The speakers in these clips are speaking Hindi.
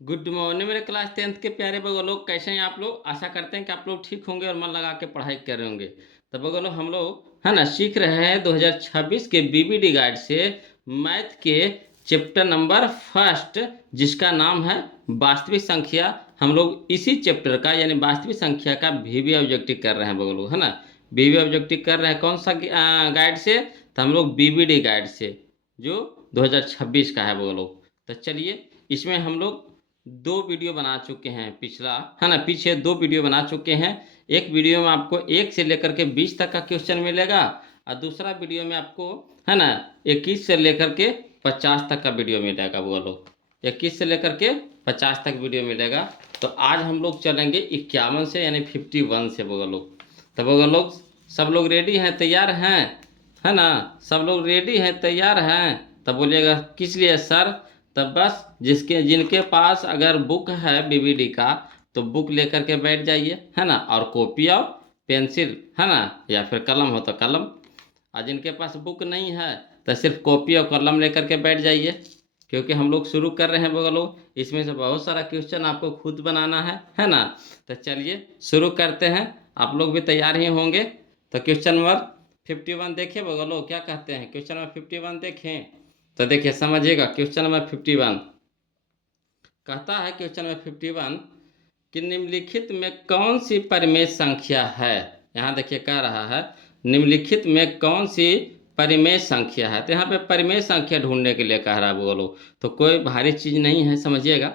गुड मॉर्निंग मेरे क्लास 10th के प्यारे बगो लोग, कैसे हैं आप लोग। आशा करते हैं कि आप लोग ठीक होंगे और मन लगा के पढ़ाई कर रहे होंगे। तो बगो लोग हम लोग है ना सीख रहे हैं 2026 के बीबीडी गाइड से मैथ के चैप्टर नंबर फर्स्ट, जिसका नाम है वास्तविक संख्या। हम लोग इसी चैप्टर का यानी वास्तविक संख्या का वीवी ऑब्जेक्टिव कर रहे हैं बगो लोग, है ना। वीवी ऑब्जेक्टिव कर रहे हैं कौन सा गाइड से, तो हम लोग बीबीडी गाइड से जो 2026 का है बगो लोग। तो चलिए, इसमें हम लोग दो वीडियो बना चुके हैं, पिछला है ना, पीछे दो वीडियो बना चुके हैं। एक वीडियो में आपको 1 से लेकर के 20 तक का क्वेश्चन मिलेगा, और दूसरा वीडियो में आपको है ना 21 से लेकर के 50 तक का वीडियो मिलेगा। वो लोग 21 से लेकर के 50 तक वीडियो मिलेगा। तो आज हम लोग चलेंगे 51 से यानी 51 से वो लोग। तो वो लोग सब लोग रेडी हैं, तैयार हैं, है ना। सब लोग रेडी हैं, तैयार हैं। तब बोलिएगा किस लिए सर। तब बस जिसके जिनके पास अगर बुक है बीबीडी का, तो बुक लेकर के बैठ जाइए, है ना, और कॉपी और पेंसिल, है ना, या फिर कलम हो तो कलम। और जिनके पास बुक नहीं है तो सिर्फ कॉपी और कलम लेकर के बैठ जाइए, क्योंकि हम लोग शुरू कर रहे हैं वो लोग। इसमें से बहुत सारा क्वेश्चन आपको खुद बनाना है ना। तो चलिए शुरू करते हैं, आप लोग भी तैयार ही होंगे। तो क्वेश्चन नंबर 51 देखिए वो लोग क्या कहते हैं। क्वेश्चन नंबर 51 देखें तो देखिए समझिएगा। क्वेश्चन नंबर 51 कहता है, क्वेश्चन नंबर 51 कि निम्नलिखित में कौन सी परिमेय संख्या है। यहाँ देखिए कह रहा है निम्नलिखित में कौन सी परिमेय संख्या है। तो यहाँ पे परिमेय संख्या ढूंढने के लिए कह रहा है बोलो, तो कोई भारी चीज नहीं है, समझिएगा,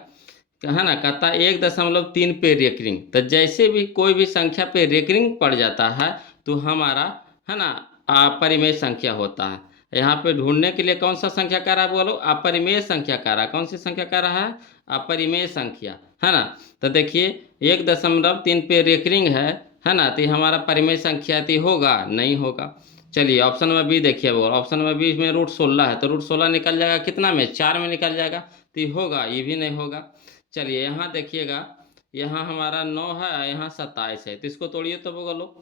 है ना। कहता है 1.3 पे रेकरिंग। तो जैसे भी कोई भी संख्या पे रेकरिंग पड़ जाता है तो हमारा है ना अपरिमेय संख्या होता है। यहाँ पे ढूंढने के लिए कौन सा संख्या कह रहा है बोलो, अपरिमेय संख्या कह रहा है। कौन सी संख्या कह रहा है, अपरिमेय संख्या, है ना। तो देखिए 1.3 पे रेकरिंग है ना, तो ये हमारा परिमेय संख्या तो होगा नहीं होगा। चलिए ऑप्शन नंबर बी देखिए बोल। ऑप्शन नंबर बी में √16 है, तो √16 निकल जाएगा कितना में, 4 में निकल जाएगा। तो ये होगा, ये भी नहीं होगा। चलिए यहाँ देखिएगा, यहाँ हमारा 9 है, यहाँ 27 है, तो इसको तोड़िए तो बोलो।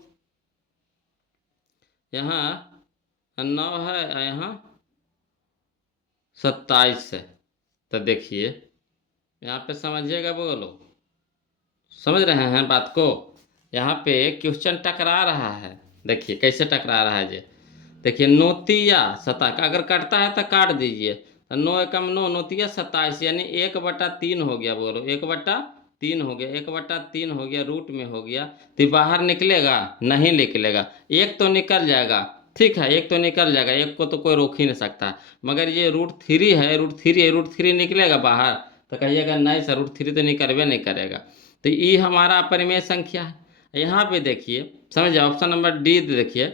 यहाँ 9 है, यहाँ 27 है। तो देखिए यहाँ पे समझिएगा बोलो, समझ रहे हैं बात को। यहाँ पे क्वेश्चन टकरा रहा है, देखिए कैसे टकरा रहा है जी। देखिए नोतिया सता का अगर कटता है तो काट दीजिए। तो 9 एकम 9, नोतिया 27 यानी 1/3 हो गया बोलो, 1/3 हो गया, 1/3 हो गया, रूट में हो गया। तो बाहर निकलेगा नहीं निकलेगा, एक तो निकल जाएगा, ठीक है, एक तो निकल जाएगा, एक को तो कोई रोक ही नहीं सकता। मगर ये √3 है, √3 है, √3 निकलेगा बाहर, तो कहिएगा नहीं सर √3 तो निकलवे नहीं करेगा। तो ये हमारा अपरिमेय संख्या है। यहाँ पे देखिए समझिए, ऑप्शन नंबर डी देखिए,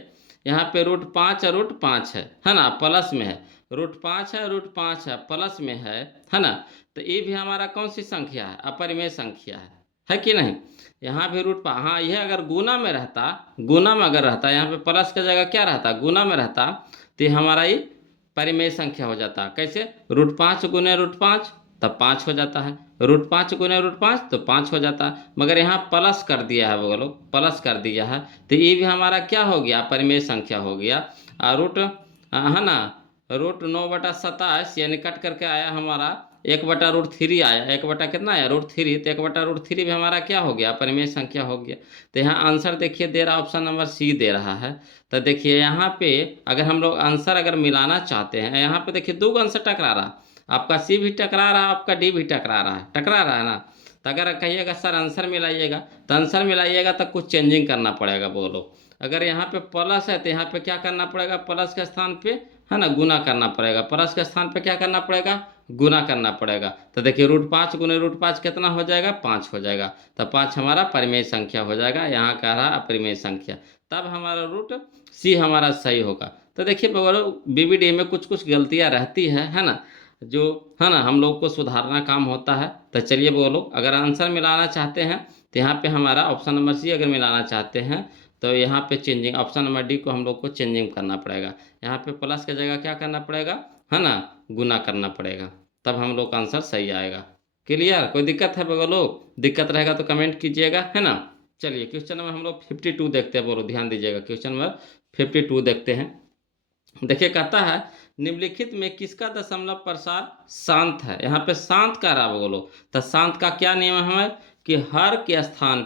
यहाँ पे √5 और √5 है ना, प्लस में है। √5 है, √5 है, प्लस में है ना। तो ये भी हमारा कौन सी संख्या है, अपरिमेय संख्या है कि नहीं। यहाँ भी √5, हाँ यह अगर गुना में रहता, गुना में अगर रहता, यहाँ पे प्लस की जगह क्या रहता, गुना में रहता, तो ये हमारा ये परिमेय संख्या हो जाता। कैसे, √5 गुने √5 तब 5 हो जाता है, √5 गुने √5 तो 5 हो जाता है। मगर यहाँ प्लस कर दिया है वो लोग, प्लस कर दिया है, तो ये भी हमारा क्या हो गया, परिमेय संख्या हो गया। रूट है ना, √9/27 यानी कट करके आया हमारा 1/√3 आया, 1 बटा कितना आया, √3, तो 1/√3 भी हमारा क्या हो गया, परिमेय संख्या हो गया। तो यहाँ आंसर देखिए दे रहा, ऑप्शन नंबर सी दे रहा है। तो देखिए यहाँ पे अगर हम लोग आंसर अगर मिलाना चाहते हैं, यहाँ पे देखिए दो आंसर टकरा रहा, आपका सी भी टकरा रहा है, आपका डी भी टकरा रहा है, टकरा रहा है ना। तो अगर कहिएगा सर आंसर मिलाइएगा, तो आंसर मिलाइएगा तो कुछ चेंजिंग करना पड़ेगा बोलो। अगर यहाँ पे प्लस है तो यहाँ पे क्या करना पड़ेगा, प्लस के स्थान पे है ना गुना करना पड़ेगा, प्लस के स्थान पे क्या करना पड़ेगा, गुना करना पड़ेगा। तो देखिए √5 गुने √5 कितना हो जाएगा, 5 हो जाएगा। तो 5 हमारा परिमेय संख्या हो जाएगा, यहाँ कह रहा अपरिमेय संख्या, तब हमारा रूट सी हमारा सही होगा। तो देखिए बीबीडी में कुछ कुछ गलतियाँ रहती है ना, जो है ना हम लोग को सुधारना काम होता है। तो चलिए बोलो, अगर आंसर मिलाना चाहते हैं तो यहाँ पे हमारा ऑप्शन नंबर सी अगर मिलाना चाहते हैं तो यहाँ पे चेंजिंग, ऑप्शन नंबर डी को हम लोग को चेंजिंग करना पड़ेगा। यहाँ पे प्लस की जगह क्या करना पड़ेगा, है ना, गुना करना पड़ेगा, तब हम लोग का आंसर सही आएगा। क्लियर, कोई दिक्कत है बोलो, दिक्कत रहेगा तो कमेंट कीजिएगा, है ना। चलिए क्वेश्चन नंबर हम लोग 52 देखते हैं बोलो, ध्यान दीजिएगा। क्वेश्चन नंबर 52 देखते हैं। देखिए कहता है निम्नलिखित में किसका दशमलव प्रसार शांत है? यहाँ पे शांत कह रहा बोलो, तो शांत का क्या नियम है कि हर के स्थान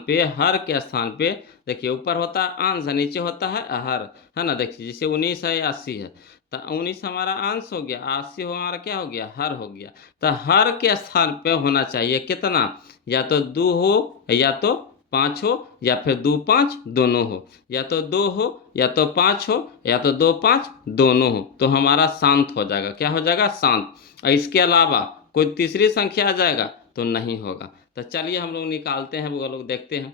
पे देखिए ऊपर होता है अंश, नीचे होता है हर, है ना। देखिए जैसे 19 है या 80 है, तो 19 हमारा अंश हो गया, 80 हमारा क्या हो गया, हर हो गया। तो हर के स्थान पे होना चाहिए कितना, या तो 2 हो या तो 5 हो या फिर 2 5 दोनों हो, या तो 2 हो या तो 5 हो या तो 2 5 दोनों हो, तो हमारा शांत हो जाएगा। क्या हो जाएगा, शांत। और इसके अलावा कोई तीसरी संख्या आ जाएगा तो नहीं होगा। तो चलिए हम लोग निकालते हैं, वो लोग देखते हैं।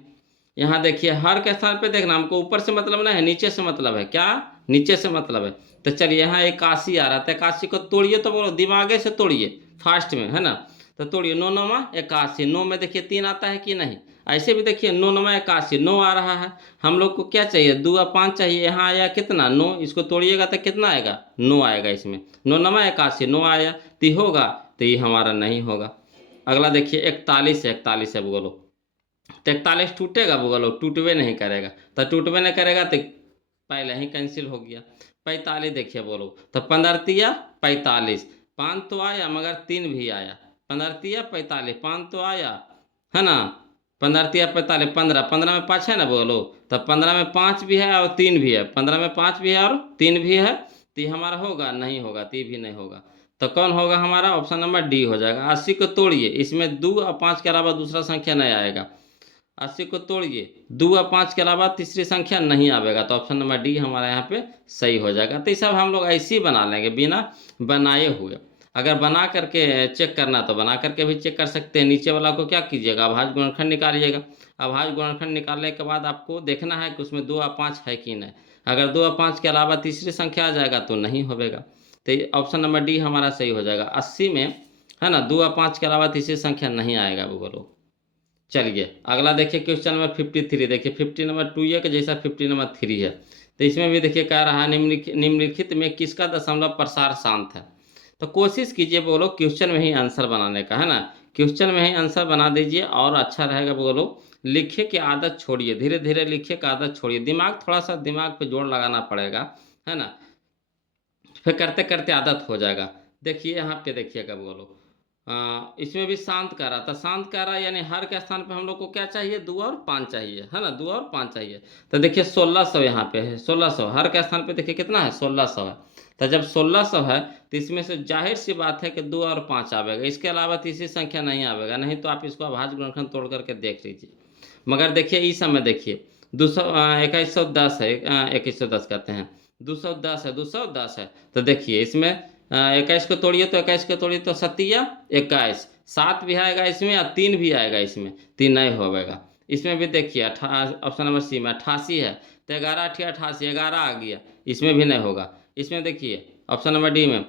यहाँ देखिए हर के स्थान पे देखना, हमको ऊपर से मतलब नहीं है, नीचे से मतलब है। क्या, नीचे से मतलब है। तो चलिए यहाँ 81 आ रहा था, 81 को तोड़िए, तो बोलो दिमागे से तोड़िए, फास्ट में, है ना। तो तोड़िए, 9 9 81, 9 में देखिए 3 आता है कि नहीं। ऐसे भी देखिए 9 9 81, 9 आ रहा है। हम लोग को क्या चाहिए, 2 और 5 चाहिए। यहाँ आया कितना, 9। इसको तोड़िएगा तो कितना आएगा, 9 आएगा इसमें। 9 9 81, 9 आया, तो ये होगा, तो ये हमारा नहीं होगा। अगला देखिए 41 है, 41 है बोलो, तो 41 टूटेगा बोलो, टूटवे नहीं करेगा। तो टूटवे नहीं करेगा तो पहले ही कैंसिल हो गया। 45 देखिए बोलो, तो 15 तिया 45, 5 तो आया मगर 3 भी आया। 15 तिया 45, 5 तो आया, है ना। 15 तिया 45, 15, 15 में 5 है ना बोलो, तो 15 में 5 भी है और 3 भी है, 15 में 5 भी है और 3 भी है, तो ये हमारा होगा, नहीं होगा, तो ये भी नहीं होगा। तो कौन होगा हमारा, ऑप्शन नंबर डी हो जाएगा। 80 को तोड़िए, इसमें 2 और 5 के अलावा दूसरा संख्या नहीं आएगा। 80 को तोड़िए, 2 और 5 के अलावा तीसरी संख्या नहीं आवेगा, तो ऑप्शन नंबर डी हमारा यहाँ पे सही हो जाएगा। तो ये सब हम लोग ऐसे ही बना लेंगे, बिना बनाए हुए। अगर बना करके चेक करना तो बना करके भी चेक कर सकते हैं। नीचे वाला को क्या कीजिएगा, अभाज्य गुणनखंड निकालिएगा। अभाज्य गुणनखंड निकालने के बाद आपको देखना है कि उसमें 2 और 5 है कि नहीं। अगर 2 और 5 के अलावा तीसरी संख्या आ जाएगा तो नहीं होगा। तो ऑप्शन नंबर डी हमारा सही हो जाएगा। 80 में, है ना, 2 और 5 के अलावा तीसरी संख्या नहीं आएगा वो बोलो। चलिए अगला देखिए क्वेश्चन नंबर 53। देखिए 50 नंबर 2 के जैसा 50 नंबर 3 है। तो इसमें भी देखिए कह रहा है निम्नलिखित में किसका दशमलव प्रसार शांत है। तो कोशिश कीजिए बोलो क्वेश्चन में ही आंसर बनाने का, है ना। क्वेश्चन में ही आंसर बना दीजिए और अच्छा रहेगा बोलो। लिखे की आदत छोड़िए, धीरे धीरे लिखे की आदत छोड़िए, दिमाग थोड़ा सा दिमाग पे जोर लगाना पड़ेगा, है ना। फिर करते करते आदत हो जाएगा। देखिए यहाँ पे देखिएगा बोलो, इसमें भी शांत कह रहा था, शांत कह रहा है यानी हर के स्थान पे हम लोग को क्या चाहिए, 2 और 5 चाहिए, है ना, 2 और 5 चाहिए। तो देखिए 1600 यहाँ पे है, 1600 हर के स्थान पे देखिए कितना है, 1600 है। तो जब 1600 है तो इसमें से जाहिर सी बात है कि 2 और 5 आवेगा, इसके अलावा तीसरी संख्या नहीं आवेगा। नहीं तो आप इसको अभाज्य गुणनखंड तोड़ करके देख लीजिए। मगर देखिए इस समय देखिए 200 2110 है, 2110 कहते हैं, 210 है, 210 है। तो देखिए इसमें 21 को तोड़िए, तो 21 को तोड़िए तो 7 या 21, 7 भी आएगा इसमें और 3 भी आएगा इसमें, 3 नहीं होगा। इसमें भी देखिए ऑप्शन नंबर सी में 88 है, तो 11 8 88, 11 आ गया, इसमें भी नहीं होगा। इसमें देखिए ऑप्शन नंबर डी में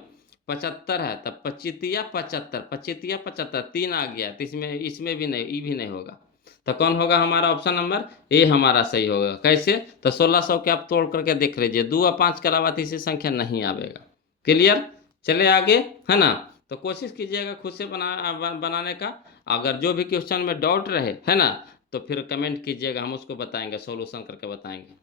75 है, तब 25 या 75, 25 या 75, 3 आ गया, तो इसमें भी नहीं, ई भी नहीं होगा। तो कौन होगा हमारा, ऑप्शन नंबर ए हमारा सही होगा। कैसे, तो 1600 के आप तोड़ करके देख लीजिए, 2 और 5 के अलावा तीसरी संख्या नहीं आवेगा। क्लियर, चले आगे, है ना। तो कोशिश कीजिएगा खुद से बनाने का। अगर जो भी क्वेश्चन में डाउट रहे, है ना, तो फिर कमेंट कीजिएगा, हम उसको बताएंगे, सॉल्यूशन करके बताएंगे।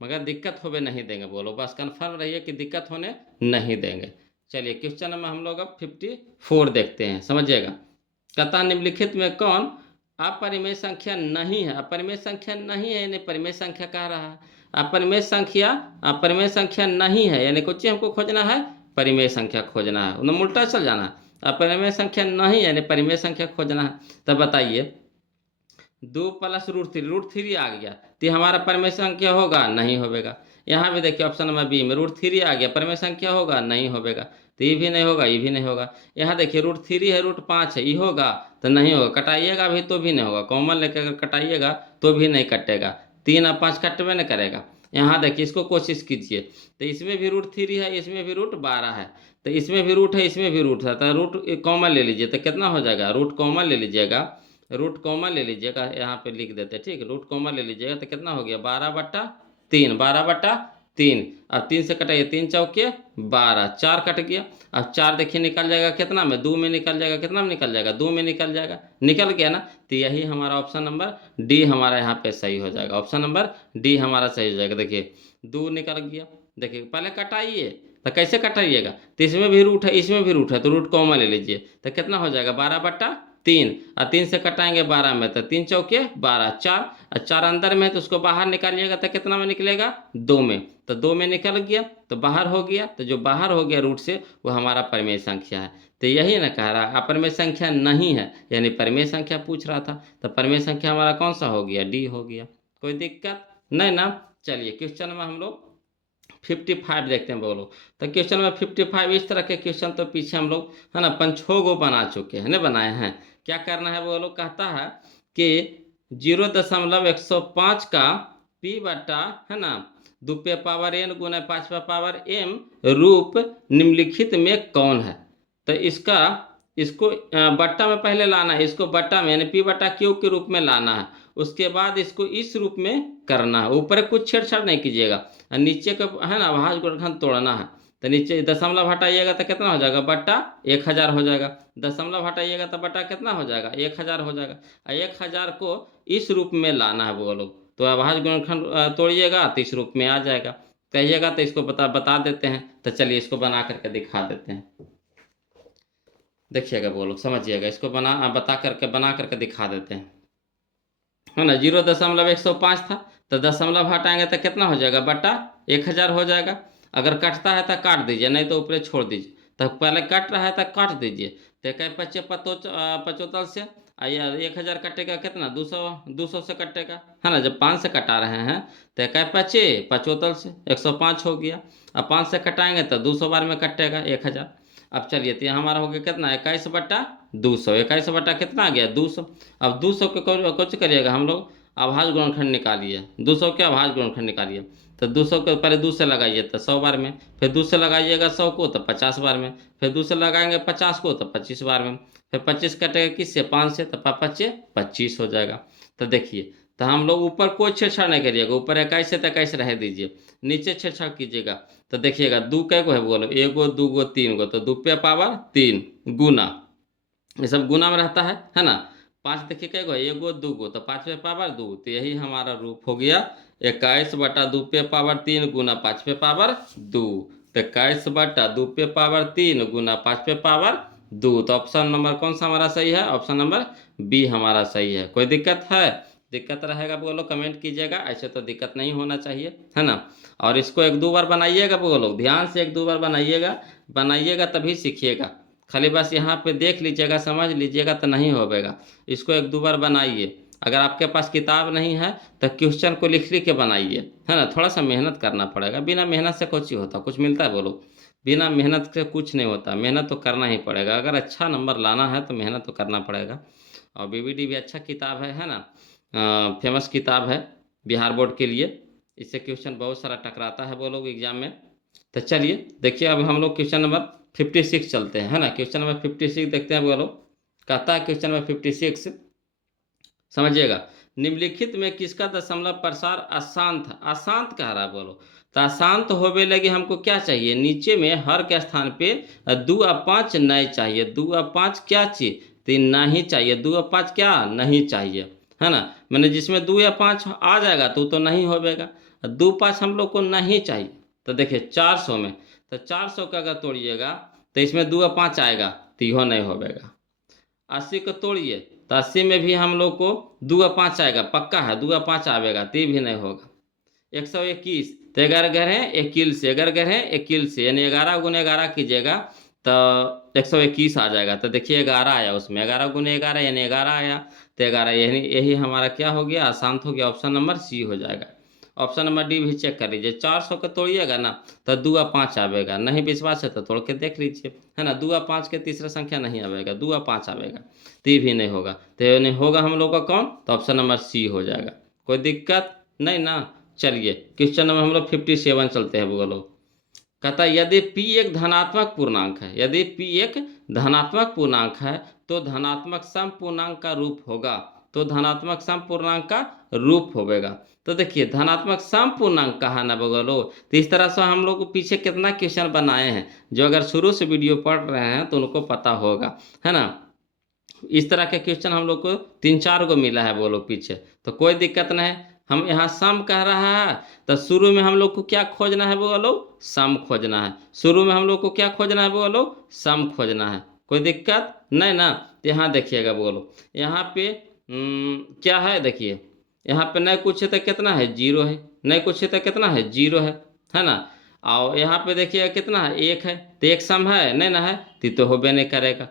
मगर दिक्कत होवे नहीं देंगे बोलो, बस कंफर्म रहिए कि दिक्कत होने नहीं देंगे। चलिए क्वेश्चन में हम लोग अब 54 देखते हैं, समझिएगा। कहता निम्नलिखित में कौन अपरिमेय संख्या नहीं है। अपरिमेय संख्या नहीं है यानी परिमेय संख्या कह रहा है। अपरिमेय संख्या नहीं है यानी कुछ हमको खोजना है, परिमेय संख्या खोजना है, उन्हें उल्टा चल जाना है। अपरिमेय संख्या नहीं यानी परिमेय संख्या खोजना है। तब बताइए 2 + √3 आ गया, तो हमारा परिमेय संख्या होगा, नहीं होगा। यहाँ भी देखिए ऑप्शन नंबर बी में √3 आ गया, परिमेय संख्या होगा, नहीं होगा। तो ये भी नहीं होगा, ये भी नहीं होगा। यहाँ देखिए √3 है, √5 है, ये होगा तो नहीं होगा। कटाइएगा भी तो भी नहीं होगा, कॉमन लेकर अगर कटाइएगा तो भी नहीं कटेगा, 3 और 5 कटवे नहीं करेगा। यहाँ देखिए इसको कोशिश कीजिए, तो इसमें भी √3 है, इसमें भी √12 है, तो इसमें भी रूट है, इसमें भी रूट है, तो रूट कॉमन ले लीजिए, तो कितना हो जाएगा, रूट कॉमन ले लीजिएगा, रूट कॉमन ले लीजिएगा, यहाँ पे लिख देते हैं, ठीक है। रूट कॉमन ले लीजिएगा तो कितना हो गया, 12/3, 12/3। अब 3 से कटाइए, 3 चौके 12, 4 कट गया। अब 4 देखिए निकल जाएगा कितना में, 2 में निकल जाएगा, कितना में निकल जाएगा, 2 में निकल जाएगा, निकल गया ना। तो यही हमारा ऑप्शन नंबर डी हमारा यहाँ पे सही हो जाएगा। ऑप्शन नंबर डी हमारा सही हो जाएगा। देखिए 2 निकल गया, देखिए पहले कटाइए, तो कैसे कटाइएगा, तो इसमें भी रूट है इसमें भी रूट है, तो रूट कॉमन ले लीजिए, तो कितना हो जाएगा 12/3, और 3 से कटाएंगे 12 में, तो 3 चौके 12, 4 और 4 अंदर में है तो उसको बाहर निकालिएगा तो कितना में निकलेगा 2 में, तो 2 में निकल गया तो बाहर हो गया, तो जो बाहर हो गया रूट से वो हमारा परिमेय संख्या है। तो यही ना कह रहा अपरिमेय संख्या नहीं है, यानी परिमेय संख्या पूछ रहा था, तो परिमेय संख्या हमारा कौन सा हो गया, डी हो गया। कोई दिक्कत नहीं ना। चलिए क्वेश्चन में हम लोग 55 देखते हैं बोलो। तो क्वेश्चन में 55 इस तरह के क्वेश्चन तो पीछे हम लोग है ना 5-6 बना चुके हैं ना, बनाए हैं। क्या करना है बोलो, कहता है कि 0.105 का p बटा है ना 2p⁻n गुना 5p⁻m रूप निम्नलिखित में कौन है। तो इसको बट्टा में पहले लाना है, इसको बट्टा में यानी p/q के रूप में लाना है, उसके बाद इसको इस रूप में करना है, ऊपर कुछ छेड़छाड़ नहीं कीजिएगा, और नीचे का है ना अभाज्य गुणनखंड तोड़ना है। तो नीचे दशमलव हटाइएगा तो कितना हो जाएगा, बट्टा 1000 हो जाएगा, दशमलव हटाइएगा तो बट्टा कितना हो जाएगा 1000 हो जाएगा, और 1000 को इस रूप में लाना है वो लोग, तो अभाज्य गुणनखंड तोड़िएगा तो इस रूप में आ जाएगा। कहिएगा तो इसको बता देते हैं। तो चलिए इसको बना करके दिखा देते हैं, देखिएगा वो लोग समझिएगा, इसको बना करके दिखा देते हैं, है ना। 0.105 था तो दशमलव हटाएंगे तो कितना हो जाएगा, बट्टा 1000 हो जाएगा। अगर कटता है तो काट दीजिए, नहीं तो ऊपर छोड़ दीजिए, तो पहले कट रहा है तो काट दीजिए, तो कई 55 से 1000 कटेगा कितना 200 से कटेगा, है ना। जब 5 से कटा रहे हैं तो कई 55 से 105 हो गया, अब 5 से कटाएंगे तो 200 बार में कटेगा 1000। अब चलिए तो यहाँ हमारा हो गया कितना 21/200, 21 कितना आ गया 200। अब 200 के कुछ करिएगा हम लोग अभाज्य गुणनखंड निकालिए, 200 के अभाज्य गुणनखंड निकालिए, तो 200 के पहले 2 से लगाइए तो 100 बार में, फिर 2 से लगाइएगा 100 को तो 50 बार में, फिर 2 से लगाएंगे 50 को तो 25 बार में, फिर 25 कटेगा किससे 5 से, तो 5×5 = 25 हो जाएगा। तो देखिए तो हम लोग ऊपर कोई छेड़छाड़ नहीं करिएगा, ऊपर 21 से 21 रह दीजिए, नीचे छेड़छाड़ कीजिएगा। तो देखिएगा 2 कै को है बोलो, 1 2 3 तो 2p⁻3 गुना, ये सब गुना में रहता है ना। 5 देखिए कै को है 1 2 तो 5p⁻2, तो यही हमारा रूप हो गया 21/2p⁻3 गुना 5p⁻2, तो 21/2p⁻3 गुना 5p⁻2। तो ऑप्शन नंबर कौन सा हमारा सही है, ऑप्शन नंबर बी हमारा सही है। कोई दिक्कत है, दिक्कत रहेगा बोलो कमेंट कीजिएगा, ऐसे तो दिक्कत नहीं होना चाहिए, है ना। और इसको 1-2 बार बनाइएगा बोलो, ध्यान से 1-2 बार बनाइएगा तभी सीखिएगा। खाली बस यहाँ पे देख लीजिएगा समझ लीजिएगा तो नहीं होगा, इसको 1-2 बार बनाइए। अगर आपके पास किताब नहीं है तो क्वेश्चन को लिख के बनाइए, है ना। थोड़ा सा मेहनत करना पड़ेगा, बिना मेहनत से कुछ ही होता, कुछ मिलता है बोलो, बिना मेहनत से कुछ नहीं होता, मेहनत तो करना ही पड़ेगा। अगर अच्छा नंबर लाना है तो मेहनत तो करना पड़ेगा। और बीबीडी भी अच्छा किताब है ना, फेमस किताब है बिहार बोर्ड के लिए, इससे क्वेश्चन बहुत सारा टकराता है वो लोग एग्जाम में। तो चलिए देखिए अब हम लोग क्वेश्चन नंबर 56 चलते हैं, है ना। क्वेश्चन नंबर 56 देखते हैं वो लोग, कहता है क्वेश्चन नंबर 56 समझिएगा, निम्नलिखित में किसका दशमलव प्रसार अशांत कह रहा है बोलो। तो अशांत होवे लगे हमको क्या चाहिए, नीचे में हर के स्थान पे 2 और 5 नहीं चाहिए, 2 और 5 क्या चाहिए, 3 नहीं चाहिए, 2 और 5 क्या नहीं चाहिए, है ना। मैंने जिसमें 2 या 5 आ जाएगा तो नहीं होगा, 2-5 हम लोग को नहीं चाहिए। तो देखिए 400 में, तो 400 का अगर तोड़िएगा तो इसमें 2 और 5 आएगा तो यह नहीं होगा। 80 को तोड़िए तो 80 में भी हम लोग को 2 और 5 आएगा, पक्का है 2 और 5 आएगा तो भी नहीं होगा। 121 तो 11 11 21 से, 11 11 21 से, यानी 11 गुने 11 कीजिएगा तो 121 आ जाएगा। तो देखिए 11 आया उसमें, 11 गुने 11 यानी 11 आया, तो 11 यही हमारा क्या हो गया, अशांत हो गया। ऑप्शन नंबर सी हो जाएगा। ऑप्शन नंबर डी भी चेक कर लीजिए, 400 को तोड़िएगा ना तो 2 और 5 आवेगा, नहीं विश्वास है तो तोड़ के देख लीजिए, है ना। 2 और 5 के तीसरा संख्या नहीं आवेगा, 2 और 5 आवेगा तो भी नहीं होगा, तो नहीं होगा हम लोग का कौन, तो ऑप्शन नंबर सी हो जाएगा। कोई दिक्कत नहीं ना। चलिए क्वेश्चन नंबर हम लोग 57 चलते हैं बोलो, कहता है यदि p एक धनात्मक पूर्णांक है, यदि p एक धनात्मक पूर्णांक है तो धनात्मक सम पूर्णांक का रूप होगा, तो धनात्मक सम पूर्णांक का रूप होगा। तो देखिए धनात्मक सम पूर्णांक कहा ना बोलो, तो इस तरह से हम लोग पीछे कितना क्वेश्चन बनाए हैं, जो अगर शुरू से वीडियो पढ़ रहे हैं तो उनको पता होगा, है ना। इस तरह के क्वेश्चन हम लोग को 3-4 को मिला है बोलो पीछे, तो कोई दिक्कत नहीं। हम यहाँ सम कह रहा है, तो शुरू में हम लोग को क्या खोजना है बोलो, सम खोजना है। शुरू में हम लोग को क्या खोजना है बोलो, सम खोजना है। कोई दिक्कत नहीं ना। तो यहाँ देखिएगा बोलो, यहाँ पे क्या है, देखिए यहाँ पे नहीं कुछ है तो कितना है, जीरो है। नहीं कुछ है तो कितना है, जीरो है ना। और यहाँ पे देखिए कितना है, एक है। तो एक सम है नहीं ना, है तो होबे नहीं करेगा।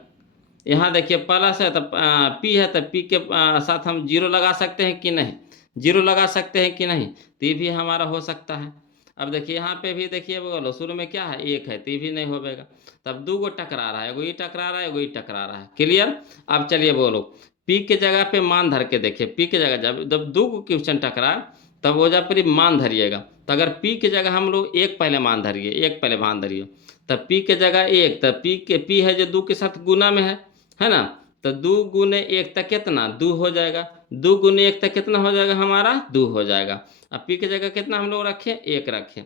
यहाँ देखिए प्लस है तो पी है, तो पी के साथ हम जीरो लगा सकते हैं कि नहीं, जीरो लगा सकते हैं कि नहीं, तो ये भी हमारा हो सकता है। अब देखिए यहाँ पे भी देखिए बोलो, शुरू में क्या है, एक है, तो ये भी नहीं होगा। तब दो गो टकरा रहा है, एगो ये टकरा रहा है, एगो ये टकरा रहा है। क्लियर। अब चलिए बोलो, पी के जगह पे मान धर के देखिए, पी के जगह जब जब दो गो क्वेश्चन टकरा, तब वो जब पर मान धरिएगा। तो अगर पी के जगह हम लोग एक पहले मान धरिए, एक पहले मान धरिए, तब पी के जगह एक, तब पी है जो दो के साथ गुना में है ना। तो दो गुने एक तक कितना, दो हो जाएगा। दो गुने एक तक कितना हो जाएगा हमारा, दो हो जाएगा। अब पी की जगह कितना हम लोग रखें, एक रखें।